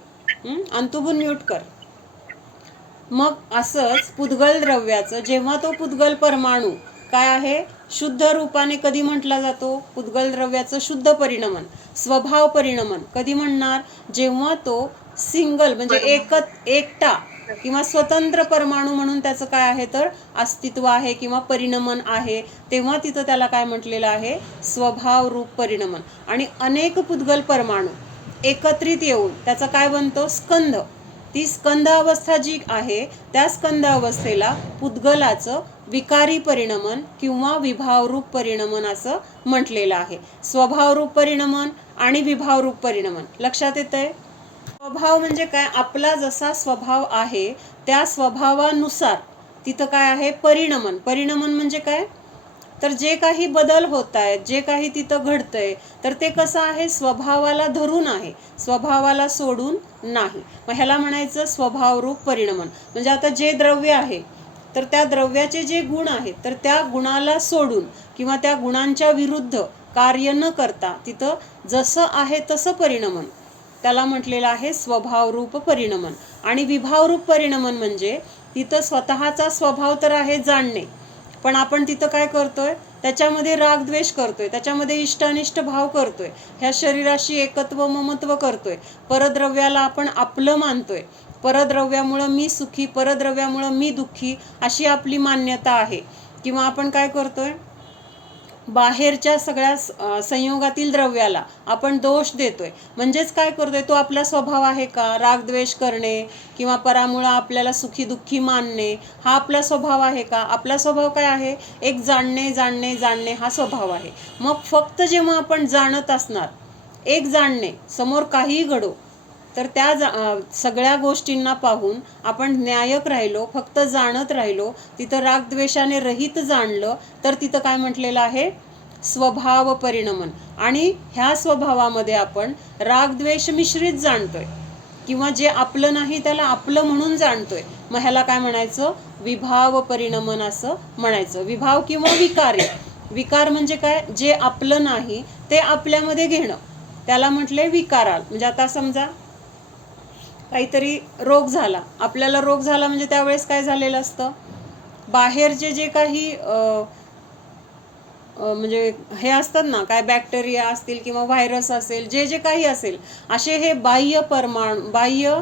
अंतुबून म्यूट कर. मग असंच पुद्गल द्रव्याचं जेव्हा तो पुद्गल परमाणू काय आहे? शुद्ध रूपाने कधी म्हटला जातो? पुद्गल द्रव्याचं शुद्ध परिणमन, स्वभाव परिणमन कधी म्हणणार? जेव्हा तो सिंगल म्हणजे एकटा किंवा स्वतंत्र परमाणू म्हणून त्याचं काय आहे तर अस्तित्व आहे किंवा परिणमन आहे, तेव्हा तिथं त्याला काय म्हटलेलं आहे? स्वभाव रूप परिणमन. आणि अनेक पुद्गल परमाणू एकत्रित येऊन त्याचा काय बनतो? स्कंध. ती स्कंद अवस्था जी आहे त्या स्कंद अवस्थेला पुद्गलाचं विकारी परिणमन किंवा विभावरूप परिणमन असं म्हटलेलं आहे. स्वभावरूप परिणमन आणि विभावरूप परिणमन लक्षात येतंय? स्वभाव म्हणजे काय? आपला जसा स्वभाव आहे त्या स्वभावानुसार तिथं काय आहे? परिणमन. परिणमन म्हणजे काय? तर जे काही बदल होत आहेत, जे काही तिथं घडतंय, तर ते कसं आहे? स्वभावाला धरून आहे, स्वभावाला सोडून नाही. मग ह्याला म्हणायचं स्वभावरूप परिणमन. म्हणजे आता जे द्रव्य आहे तर त्या द्रव्याचे जे गुण आहेत तर त्या गुणाला सोडून किंवा त्या गुणांच्या विरुद्ध कार्य न करता तिथं जसं आहे तसं परिणमन, त्याला म्हटलेलं आहे स्वभावरूप परिणमन. आणि विभावरूप परिणमन म्हणजे तिथं स्वतःचा स्वभाव तर आहे जाणणे, पण आपण तिथं काय करतोय? त्याच्यामध्ये रागद्वेष करतोय, त्याच्यामध्ये इष्टानिष्ट भाव करतोय, ह्या शरीराशी एकत्व ममत्व करतोय, परद्रव्याला आपण आपलं मानतोय, परद्रव्यामुळं मी सुखी, परद्रव्यामुळं मी दुःखी अशी आपली मान्यता आहे. किंवा आपण काय करतोय? बाहेरच्या सगळ्या संयोगातील द्रव्याला आपण दोष देतोय. म्हणजेच काय करतोय? तो आपला स्वभाव आहे का? रागद्वेष करणे किंवा परामुळं आपल्याला सुखी दुःखी मानणे हा आपला स्वभाव आहे का? आपला स्वभाव काय आहे? एक जाणणे जाणणे जाणणे हा स्वभाव आहे. मग फक्त जेव्हा आपण जाणत असणार, एक जाणणे, समोर काहीही घडो, तर त्या सगळ्या गोष्टींना पाहून आपण न्यायक राहिलो, फक्त जाणत राहिलो, तिथं रागद्वेषाने रहित जाणलं, तर तिथं काय म्हटलेलं आहे? स्वभाव परिणमन. आणि ह्या स्वभावामध्ये आपण रागद्वेष मिश्रित जाणतोय किंवा जे आपलं नाही त्याला आपलं म्हणून जाणतोय. मग ह्याला काय म्हणायचं? विभाव परिणमन असं म्हणायचं. विभाव किंवा विकारी. विकार म्हणजे काय? जे आपलं नाही ते आपल्यामध्ये घेणं, त्याला म्हटले विकाराल. म्हणजे आता समजा काहीतरी रोग झाला, आपल्याला रोग झाला म्हणजे त्यावेळेस काय झालेलं असतं? बाहेरचे जे काही म्हणजे हे असतात ना, काय बॅक्टेरिया असतील किंवा व्हायरस असेल, जे जे काही असेल, असे हे बाह्य बाह्य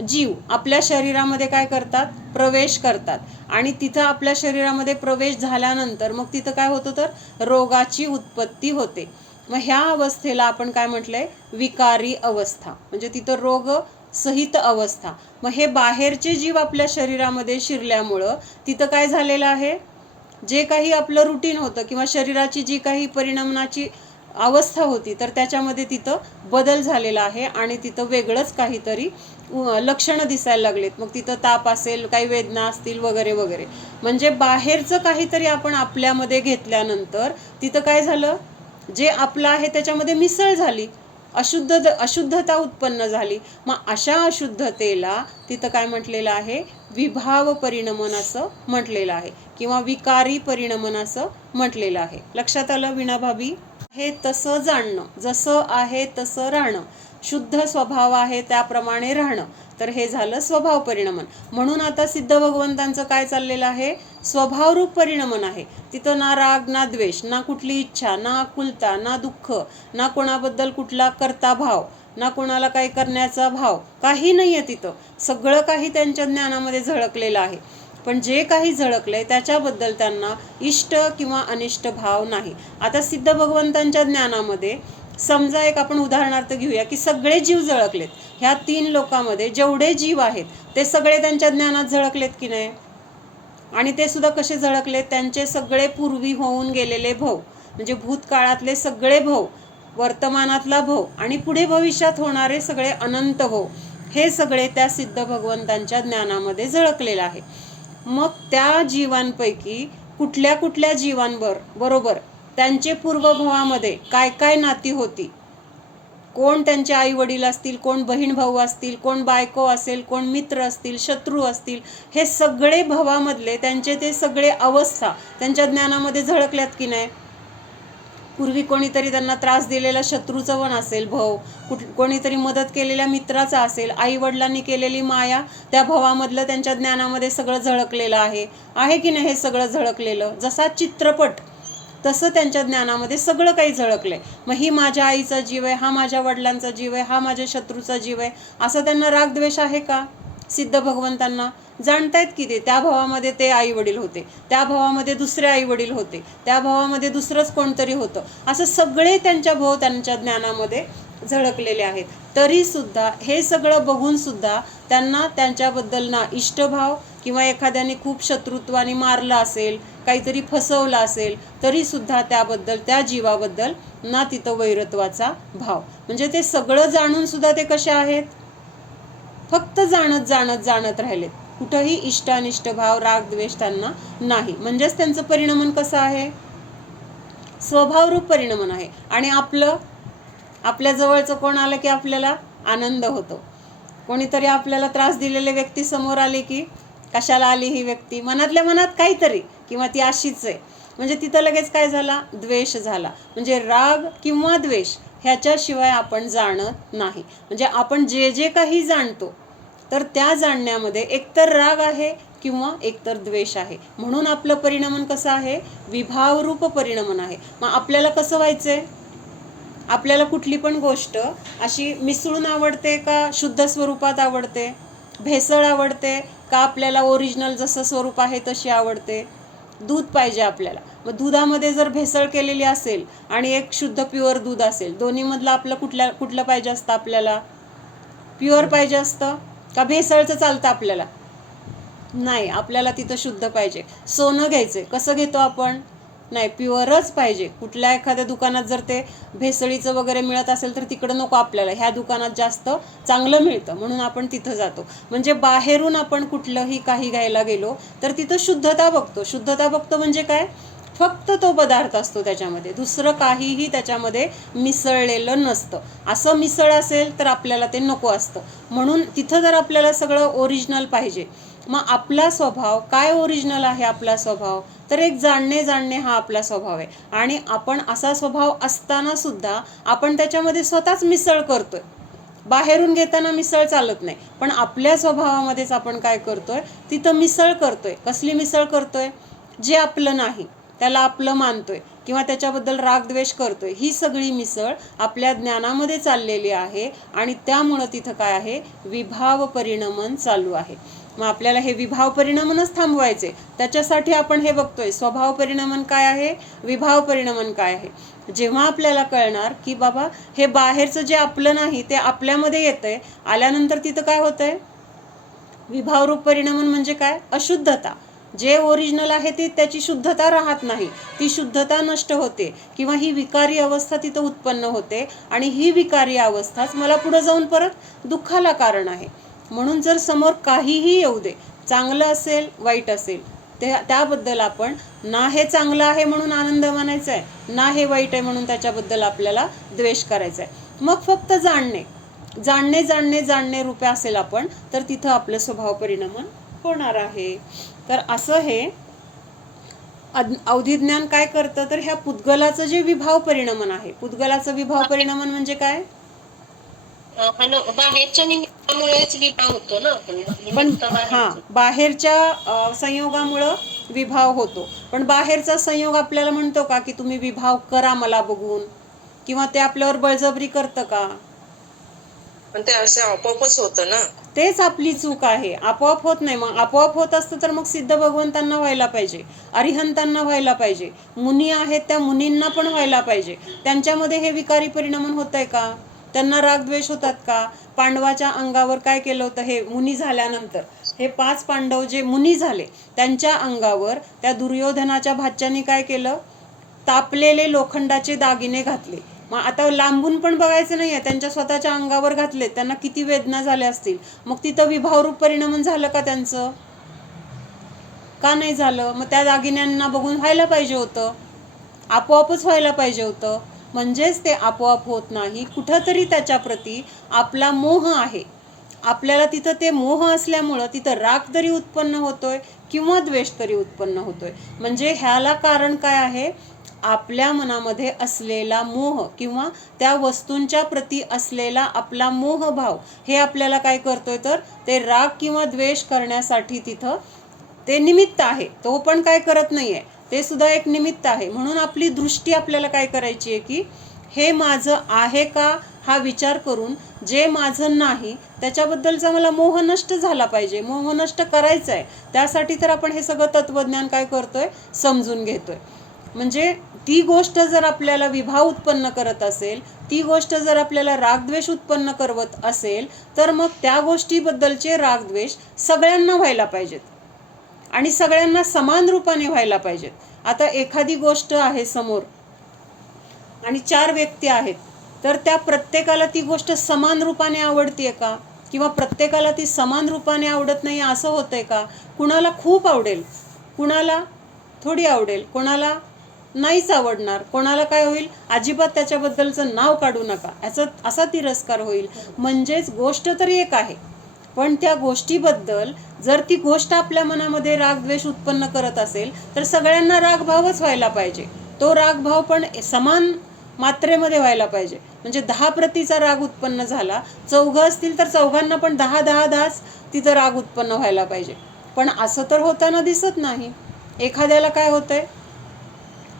जीव आपल्या शरीरामध्ये काय करतात? प्रवेश करतात. आणि तिथं आपल्या शरीरामध्ये प्रवेश झाल्यानंतर मग तिथं काय होतं? तर रोगाची उत्पत्ती होते. मग ह्या अवस्थेला आपण काय म्हटलंय? विकारी अवस्था. म्हणजे तिथं रोग सहित अवस्था. मग हे बाहेरचे जीव आपल्या शरीरामध्ये शिरल्यामुळं तिथं काय झालेलं आहे? जे काही आपलं रुटीन होतं किंवा शरीराची जी काही परिणमनाची अवस्था होती तर त्याच्यामध्ये तिथं बदल झालेला आहे आणि तिथं वेगळंच काहीतरी लक्षणं दिसायला लागलेत. मग तिथं ताप असेल, काही वेदना असतील वगैरे वगैरे. म्हणजे बाहेरचं काहीतरी आपण आपल्यामध्ये घेतल्यानंतर तिथं काय झालं? जे आपलं आहे त्याच्यामध्ये मिसळ झाली, अशुद्धता उत्पन्न झाली. मग अशा अशुद्धतेला तिथं काय म्हटलेलं आहे? विभाव परिणमन असं म्हटलेलं आहे किंवा विकारी परिणमन असं म्हटलेलं आहे. लक्षात आलं विणाभाभी? हे तसं जाणणं, जसं आहे तसं राहणं, शुद्ध स्वभाव आहे त्याप्रमाणे राहणं, तर हे झालं स्वभाव परिणमन. म्हणून आता सिद्ध भगवंतांचं काय चाललेलं आहे? स्वभावरूप परिणमन आहे. तिथं ना राग ना द्वेष, ना कुठली इच्छा, ना आकुलता, ना दुःख, ना कोणाबद्दल कुठला कर्ता भाव, ना कोणाला काही करण्याचा भाव, काही नाही आहे तिथं. सगळं काही त्यांच्या ज्ञानामध्ये झळकलेलं आहे. पण जे काही झळकलंय त्याच्याबद्दल त्यांना इष्ट किंवा अनिष्ट भाव नाही. आता सिद्ध भगवंतांच्या ज्ञानामध्ये समजा एक आपण उदाहरणार्थ घेऊया की सगळे जीव झळकलेत. ह्या 3 लोकांमध्ये जेवढे जीव आहेत ते सगळे त्यांच्या ज्ञानात झळकलेत की नाही? आणि ते सुद्धा कसे झळकलेत? त्यांचे सगळे पूर्वी होऊन गेलेले भव, म्हणजे भूतकाळातले सगळे भव, वर्तमानातला भव आणि पुढे भविष्यात होणारे सगळे अनंत भव, हे सगळे त्या सिद्ध भगवंतांच्या ज्ञानामध्ये झळकलेलं आहे. मग त्या जीवांपैकी कुठल्या कुठल्या जीवांवर बरोबर त्यांचे पूर्वभावामध्ये काय काय नाती होती, कोण त्यांचे आई वडील असतील, कोण बहीण भाऊ असतील, कोण बायको असेल, कोण मित्र असतील, शत्रू असतील, हे सगळे भवामधले त्यांचे ते सगळे अवस्था त्यांच्या ज्ञानामध्ये झळकल्यात की नाही. पूर्वी कोणीतरी त्यांना त्रास दिलेला शत्रूचं पण असेल भाऊ, कोणीतरी मदत केलेल्या मित्राचा असेल, आई वडिलांनी केलेली माया त्या भावामधलं त्यांच्या ज्ञानामध्ये सगळं झळकलेलं आहे की नाही. हे सगळं झळकलेलं जसा चित्रपट तसं त्यांच्या ज्ञानामध्ये सगळं काही झळकलंय. मग ही माझ्या आईचा जीव आहे, हा माझ्या वडिलांचा जीव आहे, हा माझ्या शत्रूचा जीव आहे, असं त्यांना रागद्वेष आहे का सिद्ध भगवंतांना? जाणतायत की ते त्या भावामध्ये ते आई वडील होते, त्या भावामध्ये दुसरे आई वडील होते, त्या भावामध्ये दुसरंच कोणतरी होतं, असं सगळे त्यांच्या भाव त्यांच्या ज्ञानामध्ये झळकलेले आहेत. तरी सुद्धा हे सगळं बघून सुद्धा त्यांना त्यांच्याबद्दल ना इष्टभाव किंवा एखाद्याने खूप शत्रुत्वाने मारलं असेल, काहीतरी फसवलं असेल, तरी सुद्धा त्याबद्दल त्या जीवाबद्दल ना तिथं वैरत्वाचा भाव. म्हणजे ते सगळं जाणून सुद्धा ते कसे आहेत, फक्त जाणत राहिलेत. कुठंही इष्टानिष्ट भाव राग द्वेष त्यांना नाही. म्हणजेच त्यांचं परिणमन कसं आहे, स्वभावरूप परिणमन आहे. आणि आपल्या जवळचं कोण आलं की आपल्याला आनंद होतो. कोणीतरी आपल्याला त्रास दिलेले व्यक्ती समोर आली की कशाला आली ही व्यक्ती, मनातल्या मनात काहीतरी, किंवा ती अशीच आहे, म्हणजे तिथं लगेच काय झाला, द्वेष झाला. म्हणजे राग किंवा द्वेष ह्याच्याशिवाय आपण जाणत नाही. म्हणजे आपण जे जे काही जाणतो तर त्या जाणण्यामध्ये एकतर राग आहे किंवा एकतर द्वेष आहे. म्हणून आपलं परिणमन कसं आहे, विभावरूप परिणमन आहे. मग आपल्याला कसं व्हायचंय, आपल्याला कुठली पण गोष्ट अशी मिसळून आवडते का शुद्ध स्वरूपात आवडते, भेसळ आवडते का आपल्याला ओरिजिनल जसं स्वरूप आहे तशी आवडते. दूध पाहिजे आपल्याला, मग दुधामध्ये जर भेसळ केलेली असेल आणि एक शुद्ध प्युअर दूध असेल, दोन्हीमधलं आपलं कुठलं पाहिजे असतं, आपल्याला प्युअर पाहिजे असतं का भेसळचं चालतं आपल्याला? नाही, आपल्याला तिथं शुद्ध पाहिजे. सोनं घ्यायचंय, कसं घेतो आपण, नाही प्युअरच पाहिजे. कुठल्या एखाद्या दुकानात जर ते भेसळीचं वगैरे मिळत असेल तर तिकडं नको आपल्याला, ह्या दुकानात जास्त चांगलं मिळतं म्हणून आपण तिथं जातो. म्हणजे बाहेरून आपण कुठलंही काही घ्यायला गेलो तर तिथं शुद्धता बघतो. शुद्धता बघतो म्हणजे काय, फक्त तो पदार्थ असतो त्याच्यामध्ये, दुसरं काहीही त्याच्यामध्ये मिसळलेलं नसतं. असं मिसळ असेल तर आपल्याला ते नको असतं. म्हणून तिथं जर आपल्याला सगळं ओरिजिनल पाहिजे, मग आपला स्वभाव काय ओरिजिनल आहे, आपला स्वभाव तर एक जाणणे हा आपला स्वभाव आहे. आणि आपण असा स्वभाव असताना सुद्धा आपण त्याच्यामध्ये स्वतःच मिसळ करतोय. बाहेरून घेताना मिसळ चालत नाही, पण आपल्या स्वभावामध्येच आपण काय करतोय, तिथं मिसळ करतोय. कसली मिसळ करतोय, जे आपलं नाही त्याला आपलं मानतोय किंवा त्याच्याबद्दल रागद्वेष करतोय. ही सगळी मिसळ आपल्या ज्ञानामध्ये चाललेली आहे आणि त्यामुळं तिथं काय आहे, विभाव परिणमन चालू आहे. मग आपल्याला हे विभाव परिणमनच थांबवायचे. त्याच्यासाठी आपण हे बघतोय, स्वभाव परिणमन काय आहे, विभाव परिणमन काय आहे. जेव्हा आपल्याला कळणार की बाबा हे बाहेरचं जे आपलं नाही ते आपल्यामध्ये येतंय, आल्यानंतर तिथं काय होतंय, विभावरूप परिणमन म्हणजे काय, अशुद्धता. जे ओरिजिनल आहे ते त्याची शुद्धता राहत नाही, ती शुद्धता नष्ट होते किंवा ही विकारी अवस्था तिथं उत्पन्न होते. आणि ही विकारी अवस्थाच मला पुढे जाऊन परत दुःखाला कारण आहे. म्हणून जर समोर काहीही येऊ दे, चांगलं असेल वाईट असेल, त्याबद्दल आपण ना हे चांगलं आहे म्हणून आनंद मानायचा आहे, ना हे वाईट आहे म्हणून त्याच्याबद्दल आपल्याला द्वेष करायचा आहे. मग फक्त जाणणे रूपे असेल आपण, तर तिथं आपलं स्वभाव परिणमन होणार आहे. तर असं हे अवधिज्ञान काय करतं, तर ह्या पुद्गलाचं जे विभाव परिणमन आहे, पुद्गलाचं विभाव परिणमन म्हणजे काय, बाहेरच्या निमित्तामुळेच विभाव होतो ना पण आपण, बाहेरच्या संयोगामुळं विभाव होतो. पण बाहेरचा संयोग आपल्याला म्हणतो का की तुम्ही विभाव करा मला बघून, किंवा ते आपल्यावर बळजबरी करतं का, पण ते असे आपोआपच होतं ना. तेच आपली चूक आहे, आपोआप होत नाही. मग आपोआप होत असतं तर मग सिद्ध भगवंतांना व्हायला पाहिजे, अरिहंतांना व्हायला पाहिजे, मुनी आहेत त्या मुनींना पण व्हायला पाहिजे. त्यांच्यामध्ये हे विकारी परिणमन होत आहे का, त्यांना रागद्वेष होतात का. पांडवाच्या अंगावर काय केलं होतं, हे मुनी झाल्यानंतर हे 5 पांडव जे मुनी झाले त्यांच्या अंगावर त्या दुर्योधनाच्या भाच्याने काय केलं, तापलेले लोखंडाचे दागिने घातले. मग आता लांबून पण बघायचं नाहीये, त्यांच्या स्वतःच्या अंगावर घातले, त्यांना किती वेदना झाल्या असतील. मग तिथं विभावरूप परिणमन झालं का त्यांचं, का नाही झालं. मग त्या दागिन्यांना बघून व्हायला पाहिजे होतं. आपोआपच व्हायला पाहिजे होतं, म्हणजेच ते आपोआप होत नाही. कुठंतरी त्याच्याप्रती आपला मोह आहे. आपल्याला तिथं ते मोह असल्यामुळं तिथं राग तरी उत्पन्न होतोय किंवा द्वेष तरी उत्पन्न होतोय. म्हणजे ह्याला कारण काय आहे? आपल्या मनामध्ये असलेला मोह किंवा त्या वस्तूंच्या प्रती असलेला आपला मोहभाव हे आपल्याला काय करतोय, तर ते राग किंवा द्वेष करण्यासाठी तिथं ते निमित्त आहे. तो पण काय करत नाहीये, ते सुद्धा एक निमित्त आहे. म्हणून आपली दृष्टी आपल्याला काय करायची आहे की हे माझं आहे का हा विचार करून जे माझं नाही त्याच्याबद्दलचा मला मोह नष्ट झाला पाहिजे, मोह नष्ट करायचा आहे. त्यासाठी तर आपण हे सगळं तत्वज्ञान काय करतोय, समजून घेतोय. म्हणजे ती गोष्ट जर आपल्याला विभाव उत्पन्न करत असेल, ती गोष्ट जर आपल्याला रागद्वेष उत्पन्न करवत असेल, तर मग त्या गोष्टीबद्दलचे रागद्वेष सगळ्यांना व्हायला पाहिजेत आणि सगळ्यांना समान रूपाने व्हायला पाहिजेत. आता एखादी गोष्ट आहे समोर आणि 4 व्यक्ती आहेत, तर त्या प्रत्येकाला ती गोष्ट समान रूपाने आवडते का, किंवा प्रत्येकाला ती समान रूपाने आवडत नाही असं होतंय का? कुणाला खूप आवडेल, कुणाला थोडी आवडेल, कोणाला नाहीच आवडणार, कोणाला काय होईल, अजिबात त्याच्याबद्दलचं नाव काढू नका याचा असा तिरस्कार होईल. म्हणजेच गोष्ट तरी एक आहे, पण त्या गोष्टीबद्दल जर ती गोष्ट आपल्या मनामध्ये रागद्वेष उत्पन्न करत असेल तर सगळ्यांना रागभावच व्हायला पाहिजे. तो रागभाव पण समान मात्रेमध्ये व्हायला पाहिजे. म्हणजे 10 प्रतीचा राग उत्पन्न झाला, 4 असतील तर 4 पण 10 तिथं राग उत्पन्न व्हायला पाहिजे. पण असं तर होताना दिसत नाही. एखाद्याला काय होतंय,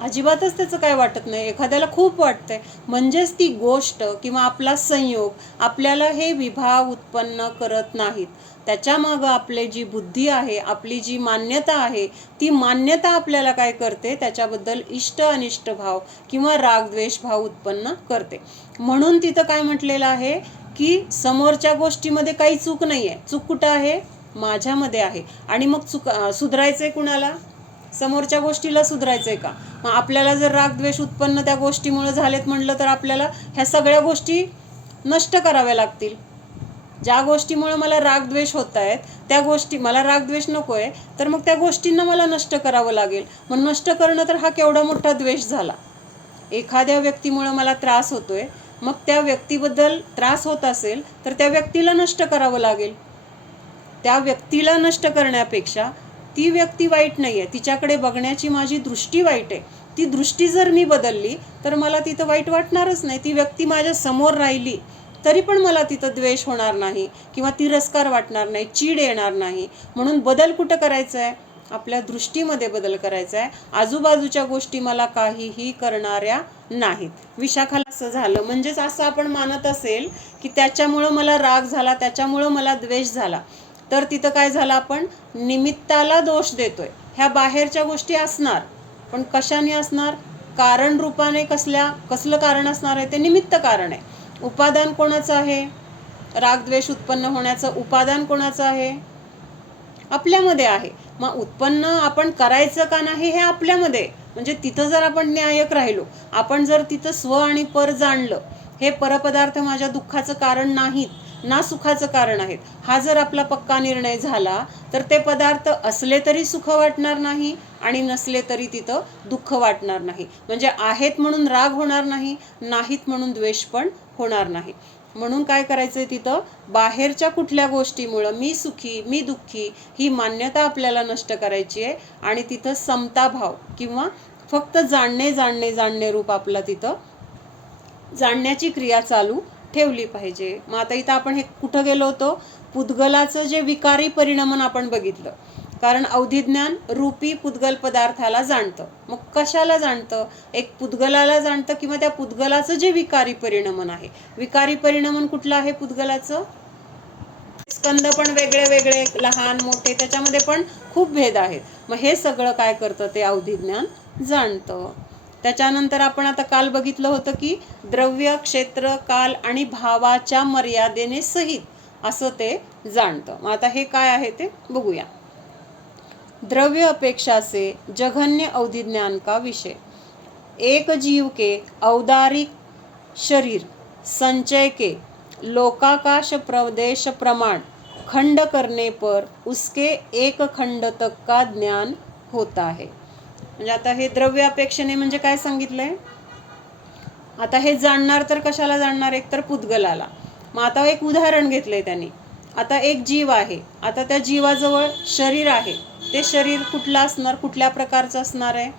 अजिबातच त्याचं काय वाटत नाही, एखाद्याला खूप वाटतंय. म्हणजेच ती गोष्ट किंवा आपला संयोग आपल्याला हे विभाव उत्पन्न करत नाहीत. त्याच्यामागं आपली जी बुद्धी आहे, आपली जी मान्यता आहे, ती मान्यता आपल्याला काय करते, त्याच्याबद्दल इष्ट अनिष्ट भाव किंवा रागद्वेष भाव उत्पन्न करते. म्हणून तिथं काय म्हटलेलं आहे की समोरच्या गोष्टीमध्ये काही चूक नाही आहे. चूक कुठं आहे, माझ्यामध्ये आहे. आणि मग सुधारायचंय कुणाला, समोरच्या गोष्टीला सुधारायचंय का? मग आपल्याला जर रागद्वेष उत्पन्न त्या गोष्टीमुळे झालेत म्हणलं तर आपल्याला ह्या सगळ्या गोष्टी नष्ट कराव्या लागतील. ज्या गोष्टीमुळे मला रागद्वेष होत आहेत त्या गोष्टी, मला रागद्वेष नको आहे, तर मग त्या गोष्टींना मला नष्ट करावं लागेल. मग नष्ट करणं तर हा केवढा मोठा द्वेष झाला. एखाद्या व्यक्तीमुळे मला त्रास होतोय, मग त्या व्यक्तीबद्दल त्रास होत असेल तर त्या व्यक्तीला नष्ट करावं लागेल. त्या व्यक्तीला नष्ट करण्यापेक्षा ती व्यक्ती वाईट नाही आहे, तिच्याकडे बघण्याची माझी दृष्टी वाईट आहे, ती दृष्टी जर मी बदलली तर मला तिथं वाईट वाटणारच नाही. ती व्यक्ती माझ्या समोर राहिली तरी पण मला तिथं द्वेष होणार नाही किंवा तिरस्कार वाटणार नाही, चीड येणार नाही. म्हणून बदल कुठं करायचा आहे, आपल्या दृष्टीमध्ये बदल करायचा आहे. आजूबाजूच्या गोष्टी मला काहीही करणाऱ्या नाहीत. विशाखाला असं झालं, म्हणजेच असं आपण मानत असेल की त्याच्यामुळं मला राग झाला, त्याच्यामुळं मला द्वेष झाला, तर तिथं काय झालं, आपण निमित्ताला दोष देतोय. ह्या बाहेरच्या गोष्टी असणार, पण कशाने असणार, कारण रूपाने. कसलं कारण असणार आहे, ते निमित्त कारण आहे. उपादान कोणाचं आहे, रागद्वेष उत्पन्न होण्याचं उपादान कोणाचं आहे, आपल्यामध्ये आहे. मग उत्पन्न आपण करायचं का नाही हे आपल्यामध्ये. म्हणजे तिथं जर आपण न्यायक राहिलो, आपण जर तिथं स्व आणि पर जाणलं, हे परपदार्थ माझ्या दुःखाचं कारण नाहीत ना सुखाचं कारण आहेत, हा जर आपला पक्का निर्णय झाला तर ते पदार्थ असले तरी सुख वाटणार नाही आणि नसले तरी तिथं दुःख वाटणार नाही. म्हणजे आहेत म्हणून राग होणार नाही, नाहीत म्हणून द्वेष पण होणार नाही. म्हणून काय करायचंय, तिथं बाहेरच्या कुठल्या गोष्टीमुळं मी सुखी मी दुःखी ही मान्यता आपल्याला नष्ट करायची आहे आणि तिथं समताभाव किंवा फक्त जाणणे रूप आपला तिथं जाणण्याची क्रिया चालू ठेवली पाहिजे. मग आता इथं आपण हे कुठं गेलो होतो, पुद्गलाचं जे विकारी परिणमन आपण बघितलं. कारण अवधिज्ञान रूपी पुद्गल पदार्थाला जाणतं. मग कशाला जाणतं, एक पुद्गलाला जाणतं किंवा त्या पुद्गलाचं जे विकारी परिणमन आहे. विकारी परिणमन कुठलं आहे पुद्गलाचं, स्कंद पण वेगळे वेगळे, लहान मोठे, त्याच्यामध्ये पण खूप भेद आहेत. मग हे सगळं काय करतं, ते अवधिज्ञान जाणतं. त्याच्यानंतर आपण आता काल बघितलं होतं की द्रव्य क्षेत्र काल आणि भावाच्या मर्यादेने सहित असं ते जाणतं. मग आता हे काय आहे ते बघूया. द्रव्य अपेक्षा से जघन्य अवधिज्ञान का विषय, एक जीव के औदारिक शरीर संचय के लोकाकाश प्रदेश प्रमाण खंड करने पर उसके एक खंड तक का ज्ञान होता है. म्हणजे आता हे द्रव्य अपेक्षेने म्हणजे काय सांगितलंय? आता हे जाणणार तर कशाला जाणणार? एक तर पुद्गलाला. मग आता एक उदाहरण घेतलंय त्यांनी. आता एक जीव आहे, आता त्या जीवाजवळ शरीर आहे. ते शरीर कुठलं असणार, कुठल्या प्रकारचं असणार आहे?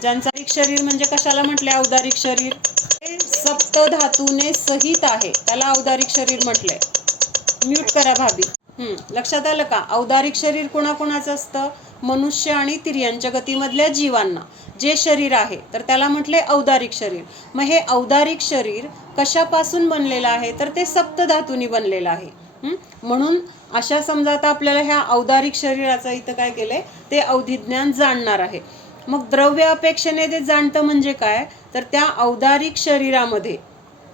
ज्यांचं शरीर म्हणजे कशाला म्हटलंय औदारिक शरीर? ते सप्तधातूने सहित आहे, त्याला औदारिक शरीर म्हटलंय. म्यूट करा भाभी. लक्षात आलं का? औदारिक शरीर कोणाकोणाचं असतं? मनुष्य आणि तिर्यंच्या गतीमधल्या जीवांना जे शरीर आहे तर त्याला म्हटले औदारिक शरीर. मग हे औदारिक शरीर कशापासून बनलेलं आहे? तर ते सप्तधातूंनी बनलेलं आहे. म्हणून अशा समजा आता आपल्याला ह्या औदारिक शरीराचं इथं काय केलंय, ते अवधिज्ञान जाणणार आहे. मग द्रव्य अपेक्षेने ते जाणतं म्हणजे काय? तर त्या औदारिक शरीरामध्ये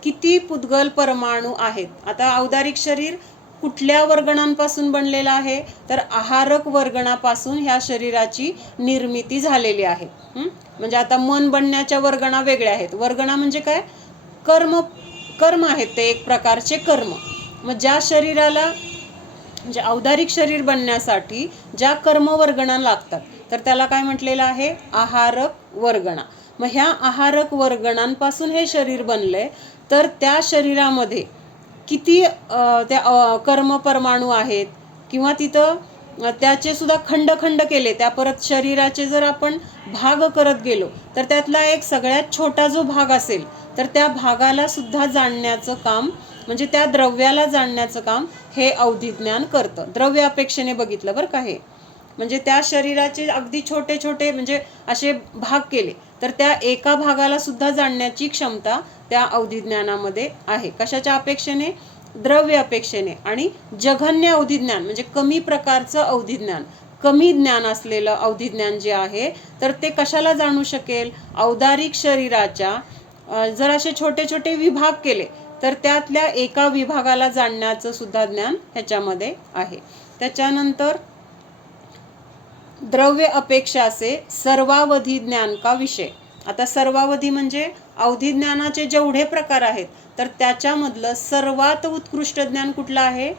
किती पुद्गल परमाणू आहेत. आता औदारिक शरीर कुठल्या वर्गणांपासून बनलेला आहे? तर आहारक वर्गणापासून ह्या शरीराची निर्मिती झालेली आहे. म्हणजे आता मन बनण्याच्या वर्गणा वेगळ्या आहेत. वर्गणा म्हणजे काय? कर्म आहेत, ते एक प्रकारचे कर्म. मग ज्या शरीराला म्हणजे औदारिक शरीर बनण्यासाठी ज्या कर्मवर्गणा लागतात तर त्याला काय म्हटलेलं आहे? आहारक वर्गणा. मग ह्या आहारक वर्गणांपासून हे शरीर बनलंय, तर त्या शरीरामध्ये किती त्या कर्म परमाणू आहेत, किंवा तिथं त्याचे सुद्धा खंड केले, त्या परत शरीराचे जर आपण भाग करत गेलो तर त्यातला एक सगळ्यात छोटा जो भाग असेल तर त्या भागाला सुद्धा जाणण्याचं काम, म्हणजे त्या द्रव्याला जाणण्याचं काम हे अवधिज्ञान करतं. द्रव्य अपेक्षेने बघितलं बरं का हे. म्हणजे त्या शरीराचे अगदी छोटे छोटे म्हणजे असे भाग केले तर त्या एका भागाला सुद्धा जाणण्याची क्षमता त्या अवधिज्ञानामध्ये आहे. कशाच्या अपेक्षेने? द्रव्य अपेक्षेने. आणि जघन्य अवधिज्ञान म्हणजे कमी प्रकारचं अवधिज्ञान, कमी ज्ञान असलेलं अवधिज्ञान जे आहे तर ते कशाला जाणू शकेल? औदारिक शरीराच्या जर असे छोटे छोटे विभाग केले तर त्यातल्या एका विभागाला जाणण्याचं सुद्धा ज्ञान ह्याच्यामध्ये आहे. त्याच्यानंतर द्रव्य अपेक्षा से सर्वावधी ज्ञान का विषय. आता सर्वावधी म्हणजे अवधिज्ञानाचे जेवढे प्रकार आहेत तर त्याच्यामधलं सर्वात उत्कृष्ट ज्ञान कुठलं आहे?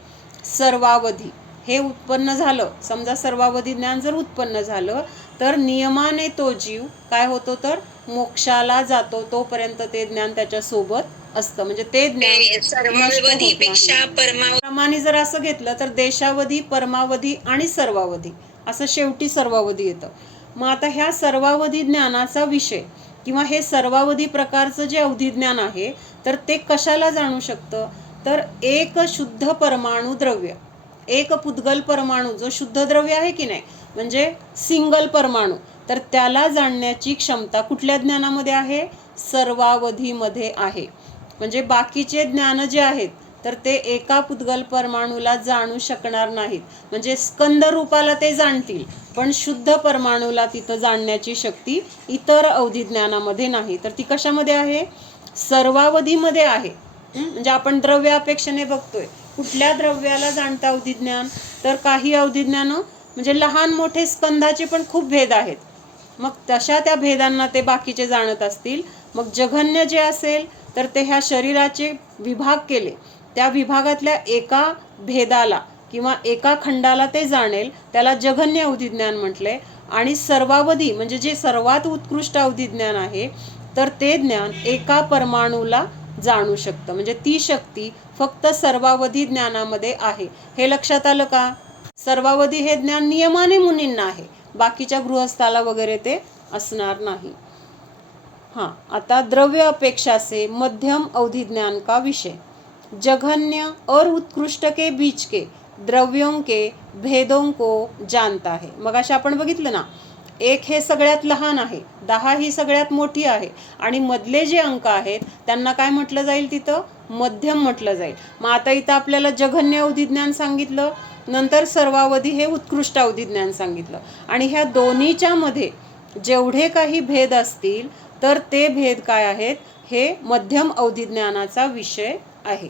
सर्वावधी. हे उत्पन्न झालं, समजा सर्वावधी ज्ञान जर उत्पन्न झालं तर नियमाने तो जीव काय होतो? तर मोक्षाला जातो. तोपर्यंत ते ज्ञान त्याच्या सोबत असतं. म्हणजे ते ज्ञान सर्वावधीपेक्षा प्रमाणे जर असं घेतलं तर देशावधी, परमावधी आणि सर्वावधी असं शेवटी सर्वावधी येतं. मग आता ह्या सर्वावधी ज्ञानाचा विषय किंवा हे सर्वावधी प्रकारचं जे अवधिज्ञान आहे तर ते कशाला जाणू शकतं? तर एक शुद्ध परमाणू द्रव्य, एक पुद्गल परमाणू जो शुद्ध द्रव्य आहे की नाही, म्हणजे सिंगल परमाणू, तर त्याला जाणण्याची क्षमता कुठल्या ज्ञानामध्ये आहे? सर्वावधीमध्ये आहे. म्हणजे बाकीचे ज्ञान जे आहेत तर ते एका पुद्गल परमाणूला जाणू शकणार नाहीत. म्हणजे स्कंद रूपाला ते जाणतील पण शुद्ध परमाणूला तिथं जाणण्याची शक्ती इतर अवधिज्ञानामध्ये नाही. तर ती कशामध्ये आहे? सर्वावधीमध्ये आहे. म्हणजे आपण द्रव्य अपेक्षेने बघतोय, कुठल्या द्रव्याला जाणतं अवधिज्ञान? तर काही अवधिज्ञान म्हणजे लहान मोठे स्कंदाचे पण खूप भेद आहेत, मग तशा त्या भेदांना ते बाकीचे जाणत असतील. मग जघन्य जे असेल तर ते ह्या शरीराचे विभाग केले, त्या विभागातल्या एका भेदाला किंवा एका खंडाला ते जाणेल, त्याला जघन्य अवधिज्ञान म्हटले. आणि सर्वावधी म्हणजे जे सर्वात उत्कृष्ट अवधिज्ञान आहे तर ते ज्ञान एका परमाणूला जाणू शकतं. म्हणजे ती शक्ती फक्त सर्वावधी ज्ञानामध्ये आहे. हे लक्षात आलं का? सर्वावधी हे ज्ञान नियमाने मुनींना आहे, बाकीच्या गृहस्थाला वगैरे ते असणार नाही. आता द्रव्य अपेक्षा से मध्यम अवधिज्ञान का विषय. जघन्य और उत्कृष्ट के बीच के द्रव्यों के भेदों को जानता है. मग अशा आपण बघितलं ना, एक हे सगळ्यात लहान आहे, 10 ही सगळ्यात मोठी आहे, आणि मधले जे अंक आहेत त्यांना काय म्हटलं जाईल? तिथं मध्यम म्हटलं जाईल. मग आता इथं आपल्याला जघन्य अवधिज्ञान सांगितलं, नंतर सर्वावधी हे उत्कृष्ट अवधिज्ञान सांगितलं, आणि ह्या दोन्हीच्या मध्ये जेवढे काही भेद असतील तर ते भेद काय आहेत? हे मध्यम अवधिज्ञानाचा विषय आहे.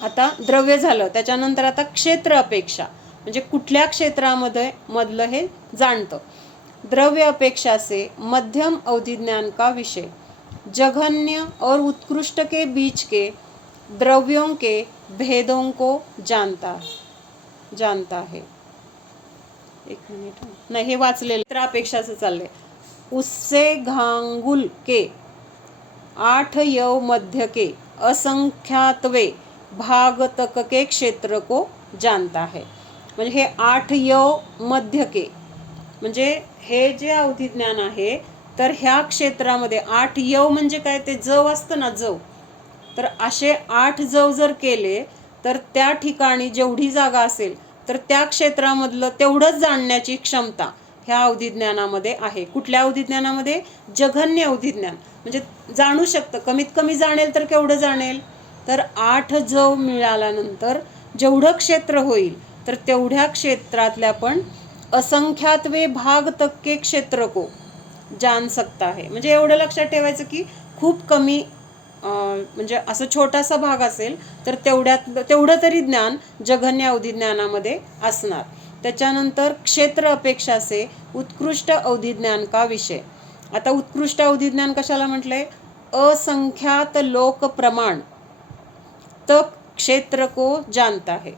आता द्रव्य झालं, त्याच्यानंतर आता क्षेत्र अपेक्षा म्हणजे कुठल्या क्षेत्रामध्ये मधलं हे जाणतं. द्रव्य अपेक्षा से मध्यम अवधिज्ञान का विषय. जघन्य और उत्कृष्ट के बीच के द्रव्यों के भेदों को जानता है. एक मिनिट हं. नाही, हे वाचलेलं तर अपेक्षाचं चाललंय. उससे घांगुल के 8 यव मध्य के असंख्यातवे भाग तक के क्षेत्र को जानता है. म्हणजे हे 8 यव मध्य के म्हणजे हे जे अवधी ज्ञान आहे तर ह्या क्षेत्रामध्ये 8 यव म्हणजे काय, ते जव असतं ना, जव. तर असे 8 जव जर केले तर त्या ठिकाणी जेवढी जागा असेल तर त्या क्षेत्रामधलं तेवढंच जाणण्याची क्षमता ह्या अवधिज्ञानामध्ये आहे. कुठल्या अवधिज्ञानामध्ये? जघन्य अवधिज्ञान. म्हणजे जाणू शकतं, कमीत कमी जाणेल तर केवढं जाणेल, तर 8 जव मिळाल्यानंतर जेवढं क्षेत्र होईल तर तेवढ्या क्षेत्रातल्या पण असंख्यातवे भाग तक्के क्षेत्र को जान सकता है. म्हणजे एवढं लक्षात ठेवायचं की खूप कमी म्हणजे असं छोटासा भाग असेल तर तेवढं तरी ज्ञान जघन्य अवधिज्ञानामध्ये असणार. त्याच्यानंतर क्षेत्र अपेक्षा से उत्कृष्ट अवधिज्ञान का विषय. आता उत्कृष्ट अवधिज्ञान कशाला म्हटलंय? असंख्यात लोक प्रमाण तक क्षेत्र को जानता है.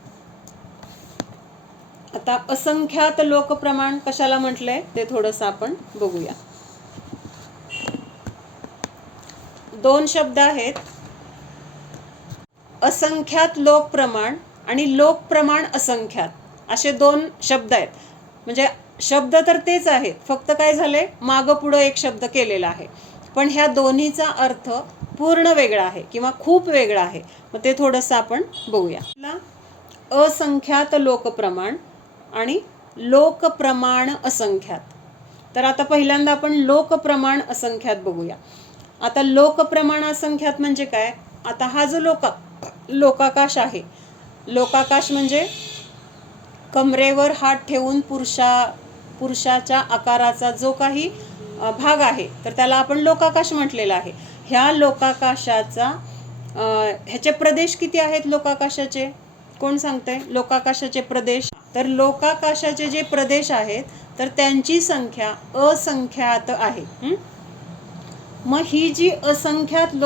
आता असंख्यात लोक प्रमाण कशाला म्हटलंय ते थोडंसं आपण बघूया. 2 शब्द आहेत, असंख्यात लोक प्रमाण आणि लोक प्रमाण असंख्यात, असे 2 शब्द आहेत. म्हणजे शब्द तर तेच आहेत, फक्त काय झाले, मागं पुढं एक शब्द केलेला आहे, पण ह्या दोन्हीचा अर्थ पूर्ण वेगळा आहे किंवा खूप वेगळा आहे. मग ते थोडंसं आपण बघूया. असंख्यात लोकप्रमाण आणि लोकप्रमाण असंख्यात. तर आता पहिल्यांदा आपण लोकप्रमाण असंख्यात बघूया. आता लोकप्रमाण असंख्यात म्हणजे काय? आता हा जो लोकाकाश आहे, लोकाकाश म्हणजे कमरेवर हात ठेवून पुरुषाच्या आकाराचा जो काही भाग आहे तर त्याला आपण लोकाकाश म्हटलेला आहे. ह्या लोकाकाशाचा ह्याचे प्रदेश किती आहेत लोकाकाशाचे? कोण सांगतंय लोकाकाशाचे प्रदेश? तर लोकाकाशाचे जे प्रदेश आहेत तर त्यांची संख्या असंख्यात आहे. मग ही जी असंख्यात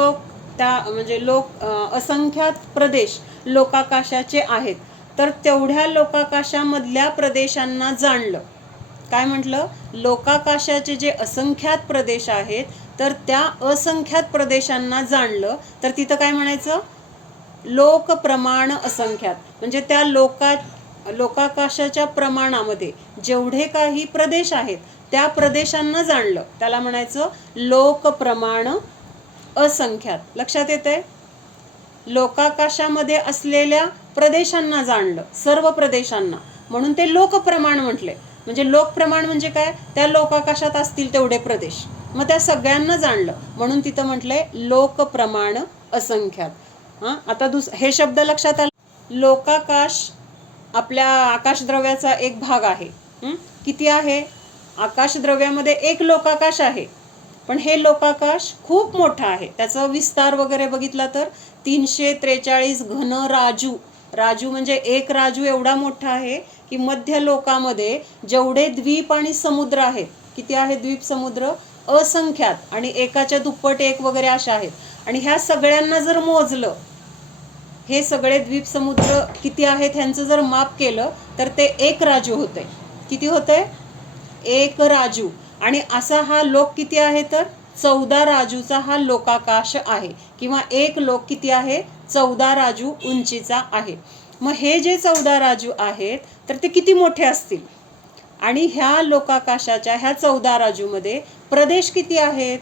असंख्यात प्रदेश लोकाकाशाचे आहेत तर तेवढ्या लोकाकाशामधल्या प्रदेशांना जाणलं. काय म्हटलं? लोकाकाशाचे जे असंख्यात प्रदेश आहेत तर त्या असंख्यात प्रदेशांना जाणलं तर तिथं काय म्हणायचं? लोकप्रमाण असंख्यात. म्हणजे त्या लोकाकाशाच्या प्रमाणामध्ये जेवढे काही प्रदेश आहेत त्या प्रदेशांना जाणलं, त्याला म्हणायचं लोकप्रमाण असंख्यात. लक्षात येतंय? लोकाकाशामध्ये असलेल्या प्रदेशांना जाणलं, सर्व प्रदेशांना, म्हणून ते लोकप्रमाण म्हटले. म्हणजे लोकप्रमाण म्हणजे काय? त्या लोकाकाशात असतील तेवढे प्रदेश, मग त्या सगळ्यांना जाणलं म्हणून तिथं म्हटलंय लोकप्रमाण असंख्यात. आता हे शब्द लक्षात आले. लोकाकाश आपल्या आकाशद्रव्याचा एक भाग आहे. किती आहे? आकाशद्रव्यामध्ये एक लोकाकाश आहे, पण हे लोकाकाश खूप मोठं आहे. त्याचा विस्तार वगैरे बघितला तर 343 घन राजू म्हणजे एक राजू एवढा मोठा आहे की मध्य लोकामध्ये जेवढे द्वीप आणि समुद्र आहेत, किती आहेत द्वीप समुद्र? असंख्यात, आणि एकाच्या दुप्पट एक वगैरे अशा आहेत. आणि ह्या सगळ्यांना जर मोजलं, हे सगळे द्वीप समुद्र किती आहेत ह्यांचं जर माप केलं तर ते एक राजू होते. किती होते? एक राजू. आणि असा हा लोक किती आहे तर 14 राजूचा हा लोकाकाश आहे, किंवा एक लोक किती आहे? 14 राजू उंचीचा आहे. मग हे जे 14 राजू आहेत तर ते किती मोठे असतील? आणि ह्या लोकाकाशाच्या ह्या 14 राजूमध्ये प्रदेश किती आहेत?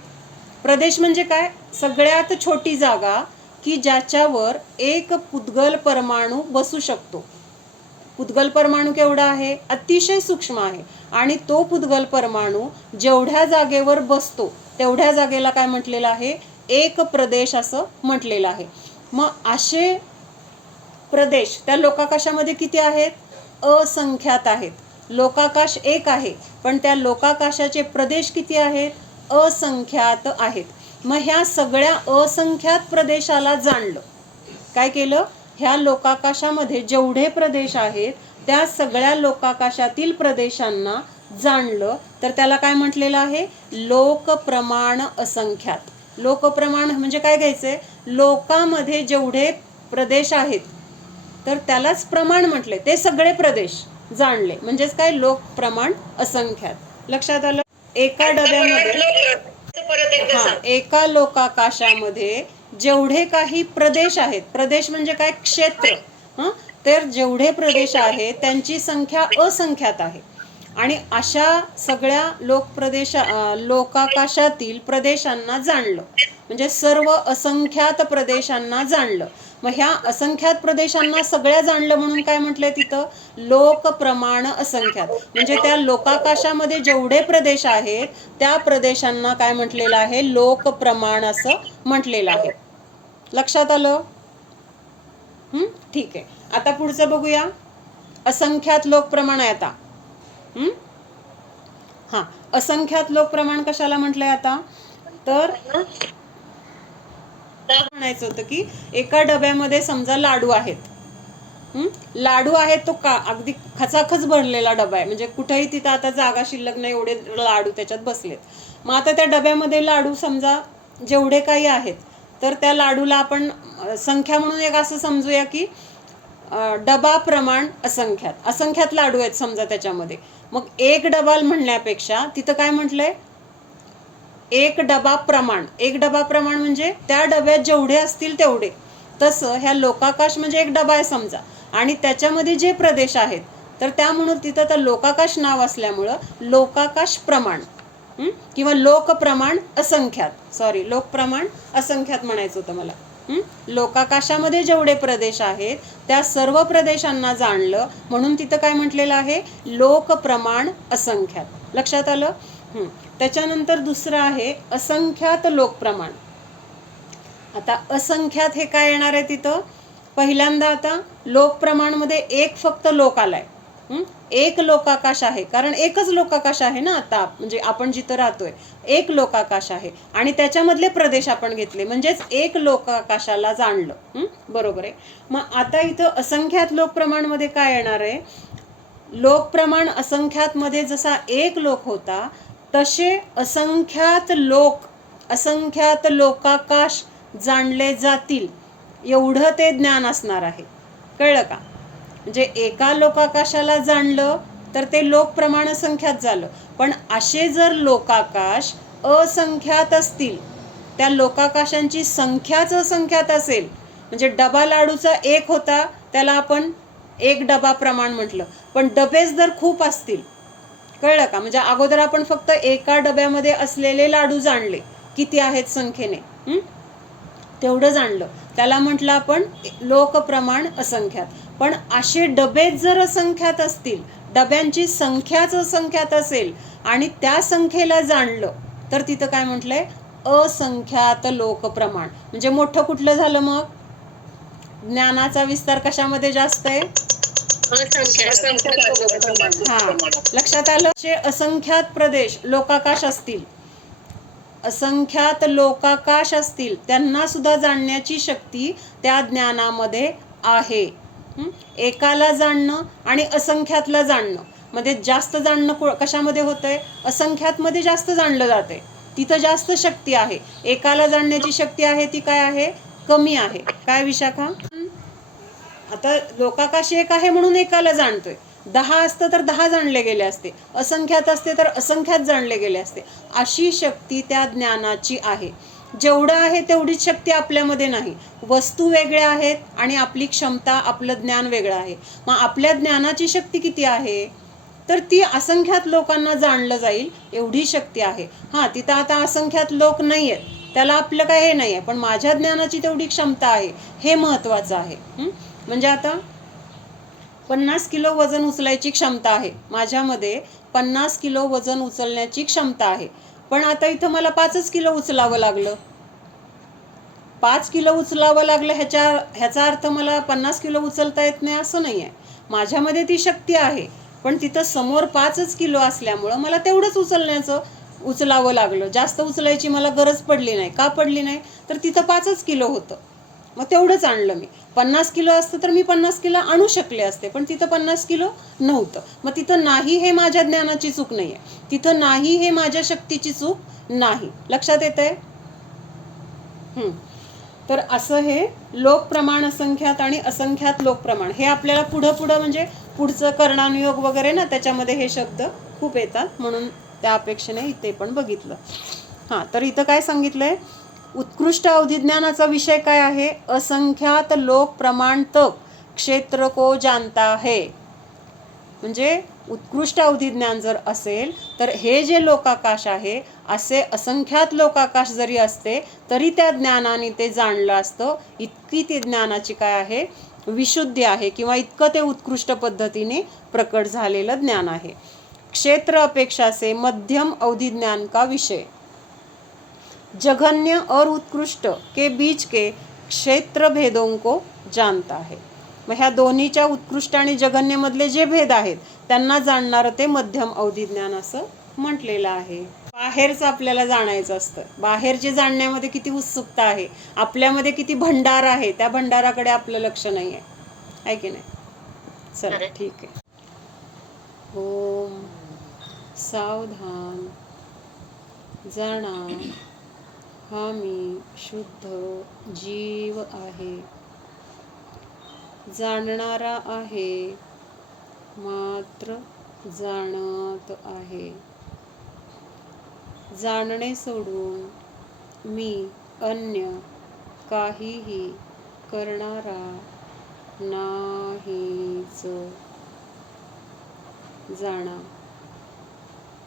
प्रदेश म्हणजे काय? सगळ्यात छोटी जागा की ज्याच्यावर एक पुद्गल परमाणू बसू शकतो. पुद्गल परमाणू केवढा आहे? अतिशय सूक्ष्म आहे. आणि तो पुद्गल परमाणू जेवढ्या जागेवर बसतो तेवढ्या जागेला काय म्हटलेलं आहे? एक प्रदेश असं म्हटलेलं आहे. मग असे प्रदेश त्या लोकाकाशामध्ये किती आहेत? असंख्यात आहेत. लोकाकाश एक आहे पण त्या लोकाकाशाचे प्रदेश किती आहेत? असंख्यात आहेत. मग ह्या सगळ्या असंख्यात प्रदेशाला जाणलं. काय केलं? ह्या लोकाकाशामध्ये जेवढे प्रदेश आहेत त्या सगळ्या लोकाकाशातील प्रदेशांना जाणलं तर त्याला काय म्हटलेलं आहे? लोकप्रमाण असंख्यात. लोकप्रमाण म्हणजे काय घ्यायचंय? लोकामध्ये जेवढे प्रदेश आहेत तर त्यालाच प्रमाण म्हटले, ते सगळे प्रदेश. जाणले. म्हणजेच काय, लोक प्रमाण असंख्यात. लक्षात आलं. एका डब्यामध्ये एका लोकाकाशामध्ये जेवढे काही प्रदेश आहेत, प्रदेश म्हणजे काय, क्षेत्र, तर जेवढे प्रदेश आहेत त्यांची संख्या असंख्यात आहे. आणि अशा सगळ्या लोकाकाशातील प्रदेशांना जाणलं, म्हणजे सर्व असंख्यात प्रदेशांना जाणलं. मग ह्या असंख्यात प्रदेशांना सगळ्या जाणलं म्हणून काय म्हटलंय तिथं, लोक प्रमाण असंख्यात. म्हणजे त्या लोकाकाशामध्ये जेवढे प्रदेश आहेत त्या प्रदेशांना काय म्हटलेलं आहे, लोक प्रमाण असं म्हटलेलं आहे. लक्षात आलं. ठीक आहे. आता पुढचं बघूया. असंख्यात लोक प्रमाण आहे आता. असंख्यात लोक प्रमाण कशाला म्हटलंय आता, तर म्हणायचं होतं की एका डब्यामध्ये समजा लाडू आहेत. लाडू आहेत, तो का अगदी खचाखच भरलेला डबा आहे, म्हणजे कुठेही तिथं आता जागा शिल्लक नाही, एवढे लाडू त्याच्यात बसलेत. मग आता त्या डब्यामध्ये लाडू समजा जेवढे काही आहेत, तर त्या लाडूला आपण संख्या म्हणून एक असं समजूया की डबा प्रमाण असंख्यात. असंख्यात लाडू आहेत समजा त्याच्यामध्ये. मग एक डबा म्हणण्यापेक्षा तिथं काय म्हटलंय, एक डबा प्रमाण. एक डबा प्रमाण म्हणजे त्या डब्यात जेवढे असतील तेवढे. तसं ह्या लोकाकाश म्हणजे एक डबा आहे समजा, आणि त्याच्यामध्ये जे प्रदेश आहेत, तर त्यामुळं तिथं तर लोकाकाश नाव असल्यामुळं लोकाकाश प्रमाण किंवा लोक प्रमाण असंख्यात, सॉरी लोक प्रमाण असंख्यात म्हणायचं होतं मला. लोकाकाशामध्ये जेवढे प्रदेश आहेत त्या सर्व प्रदेशांना जाणलं म्हणून तिथं काय म्हटलेलं आहे, लोक प्रमाण असंख्यात. लक्षात आलं. त्याच्यानंतर दुसरं आहे असंख्यात लोक प्रमाण. आता असंख्यात हे काय येणार आहे तिथं, पहिल्यांदा आता लोक प्रमाण मध्ये एक फक्त लोक आलाय. एक लोकाकाश आहे, कारण एकच लोकाकाश आहे ना आता, म्हणजे आपण जिथं राहतोय एक लोकाकाश आहे आणि त्याच्यामधले प्रदेश आपण घेतले, म्हणजेच एक लोकाकाशाला जाणलं. बरोबर आहे. मग आता इथं असंख्यात लोक प्रमाण मध्ये काय येणार आहे, लोक प्रमाण असंख्यात मध्ये जसा एक लोक होता तसे असंख्यात लोकाकाश जाणले जातील एवढं ते ज्ञान असणार आहे. कळलं का. म्हणजे एका लोकाकाशाला जाणलं तर ते लोक प्रमाण असंख्यात झालं. पण असे जर लोकाकाश असंख्यात असतील, त्या लोकाकाशांची संख्याच असंख्यात असेल, म्हणजे डबा लाडूचा एक होता त्याला आपण एक डबा प्रमाण म्हटलं, पण डबेच जर खूप असतील, कळलं का, म्हणजे अगोदर आपण फक्त एका डब्यामध्ये असलेले लाडू जाणले किती आहेत संख्येने, तेवढं जाणलं, त्याला म्हटलं आपण लोक प्रमाण असंख्यात. पण असे डबेच जर असंख्यात असतील, डब्यांची संख्याच असंख्यात असेल आणि त्या संख्येला जाणलं, तर तिथं काय म्हटलंय, असंख्यात लोक प्रमाण. म्हणजे मोठं कुठलं झालं, मग ज्ञानाचा विस्तार कशामध्ये जास्त आहे, लक्षात आलं. असंख्यात प्रदेश लोकाकाश असतील, असंख्यात लोकाकाश असतील, त्यांना सुद्धा जाणण्याची शक्ती त्या ज्ञानामध्ये आहे. एकाला जाणणं आणि असंख्यातला जाणणं मध्ये जास्त जाणणं कशामध्ये होतंय, असंख्यात मध्ये जास्त जाणलं जाते, तिथं जास्त शक्ती आहे. एकाला जाणण्याची शक्ती आहे ती काय आहे, कमी आहे. काय विशाखा. आता लोकाकाश एक आहे म्हणून एकाला जाणतोय, 10 असतं तर 10 जाणले गेले असते, असंख्यात असते तर असंख्यात जाणले गेले असते. अशी शक्ती त्या ज्ञानाची आहे. जेवढं आहे तेवढीच शक्ती आपल्यामध्ये नाही. वस्तू वेगळ्या आहेत आणि आपली क्षमता, आपलं ज्ञान वेगळं आहे. मग आपल्या ज्ञानाची शक्ती किती आहे, तर ती असंख्यात लोकांना जाणलं जाईल एवढी शक्ती आहे. तिथं आता असंख्यात लोक नाही आहेत, त्याला आपलं काय हे नाही आहे, पण माझ्या ज्ञानाची तेवढी क्षमता आहे, हे महत्त्वाचं आहे. म्हणजे आता 50 किलो वजन उचलायची क्षमता आहे माझ्यामध्ये, 50 किलो वजन उचलण्याची क्षमता आहे. पण आता इथं मला 5 किलो उचलावं लागलं, 5 किलो उचलावं लागलं, ह्याचा अर्थ मला 50 किलो उचलता येत नाही असं नाही आहे. माझ्यामध्ये ती शक्ती आहे, पण तिथं समोर 5 किलो असल्यामुळं मला तेवढंच उचलावं लागलं. जास्त उचलायची मला गरज पडली नाही. का पडली नाही, तर तिथं 5 किलो होतं, मग तेवढंच आणलं मी. 50 किलो असतं तर मी 50 किलो आणू शकले असते, पण तिथं 50 किलो नव्हतं. मग तिथं नाही हे माझ्या ज्ञानाची चूक नाही आहे, तिथं नाही हे माझ्या शक्तीची चूक नाही. लक्षात येतंय. तर असं हे लोक प्रमाण असंख्यात आणि असंख्यात लोक प्रमाण हे आपल्याला पुढं म्हणजे पुढचं कर्णानुयोग वगैरे ना, त्याच्यामध्ये हे शब्द खूप येतात, म्हणून त्या अपेक्षेने इथे पण बघितलं. हां, तर इथं काय सांगितलंय, उत्कृष्ट अवधिज्ञानाचा विषय काय आहे, असंख्यात लोक प्रमाण तक क्षेत्र को जानता है. म्हणजे उत्कृष्ट अवधिज्ञान जर असेल तर हे जे लोकाकाश आहे, असे असंख्यात लोकाकाश जरी असते तरी त्या ज्ञानाने ते जाणलं असतं. इतकी ती ज्ञानाची काय आहे, विशुद्धी आहे, किंवा इतकं ते उत्कृष्ट पद्धतीने प्रकट झालेलं ज्ञान आहे. क्षेत्र अपेक्षा से मध्यम अवधिज्ञान का विषय, जघन्य और उत्कृष्ट के बीच के क्षेत्र भेदों को जानता है. मग ह्या दोन्हीच्या उत्कृष्ट आणि जघन्य मधले जे भेद आहेत त्यांना जाणणारं ते मध्यम अवधिज्ञान असं म्हटलेलं आहे. बाहेरचं आपल्याला जाणायचं असतं, बाहेरचे जाणण्यामध्ये किती उत्सुकता आहे, आपल्यामध्ये किती भंडार आहे, त्या भंडाराकडे आपलं लक्ष नाही आहे की नाही. चला ठीक आहे. ओम सावधान जाणा, हा मी शुद्ध जीव आहे, जाणणारा आहे, मात्र जाणत आहे. जाणणे सोडून मी अन्य काहीही करणारा नाहीच. जाणा,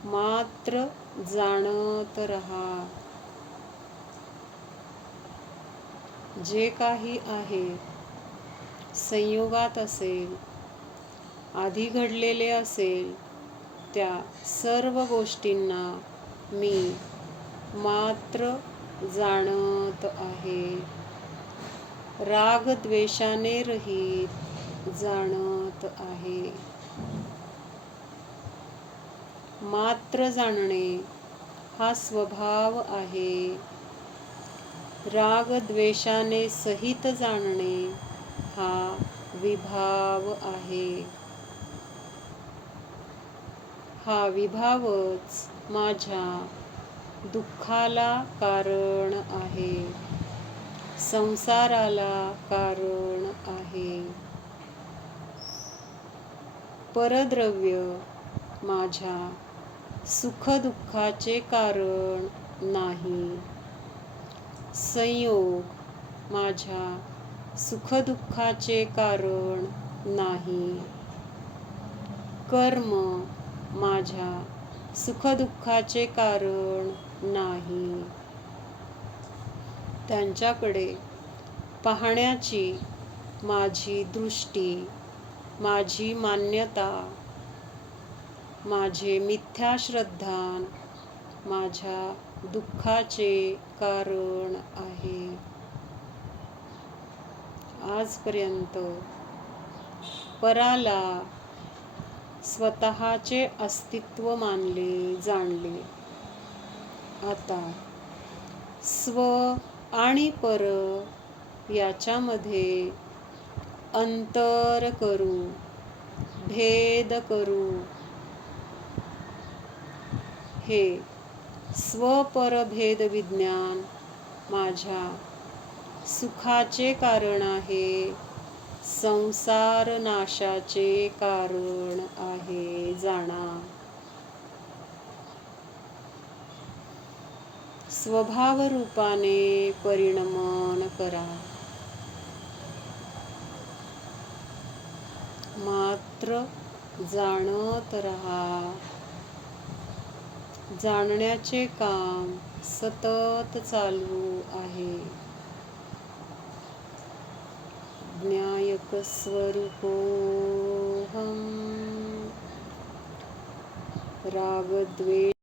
मात्र जाणत रहा. जे काही आहे संयोगात असेल, आधी घडलेले असेल, त्या सर्व गोष्टींना मी मात्र जाणत आहे. राग द्वेषाने रहित जाणत आहे. मात्र जाणणे हा स्वभाव आहे. राग द्वेषाने सहित जाणणे हा विभाव आहे. हा विभावच माझ्या दुःखाला कारण आहे, संसाराला कारण आहे. परद्रव्य माझ्या सुखदुःखाचे कारण नाही. संयोग माझ्या सुखदुःखाचे कारण नाही. कर्म माझ्या सुखदुःखाचे कारण नाही. त्यांच्याकडे पाहण्याची माझी दृष्टी, माझी मान्यता, माझे मिथ्याश्रद्धान माझ्या दुःखाचे कारण आहे. आजपर्यंत पराला स्वतःचे अस्तित्व मानले, जाणले. आता स्व आणि पर याच्यामध्ये अंतर करू, भेद करू. हे स्वपरभेद विज्ञान माझ्या सुखाचे कारण आहे, संसार नाशाचे कारण आहे. जाणा, स्वभाव रूपाने परिणमन करा, मात्र जाणत रहा. जाणण्याचे काम सतत चालू आहे. ज्ञायक स्वरूपोहम. रागद्वेष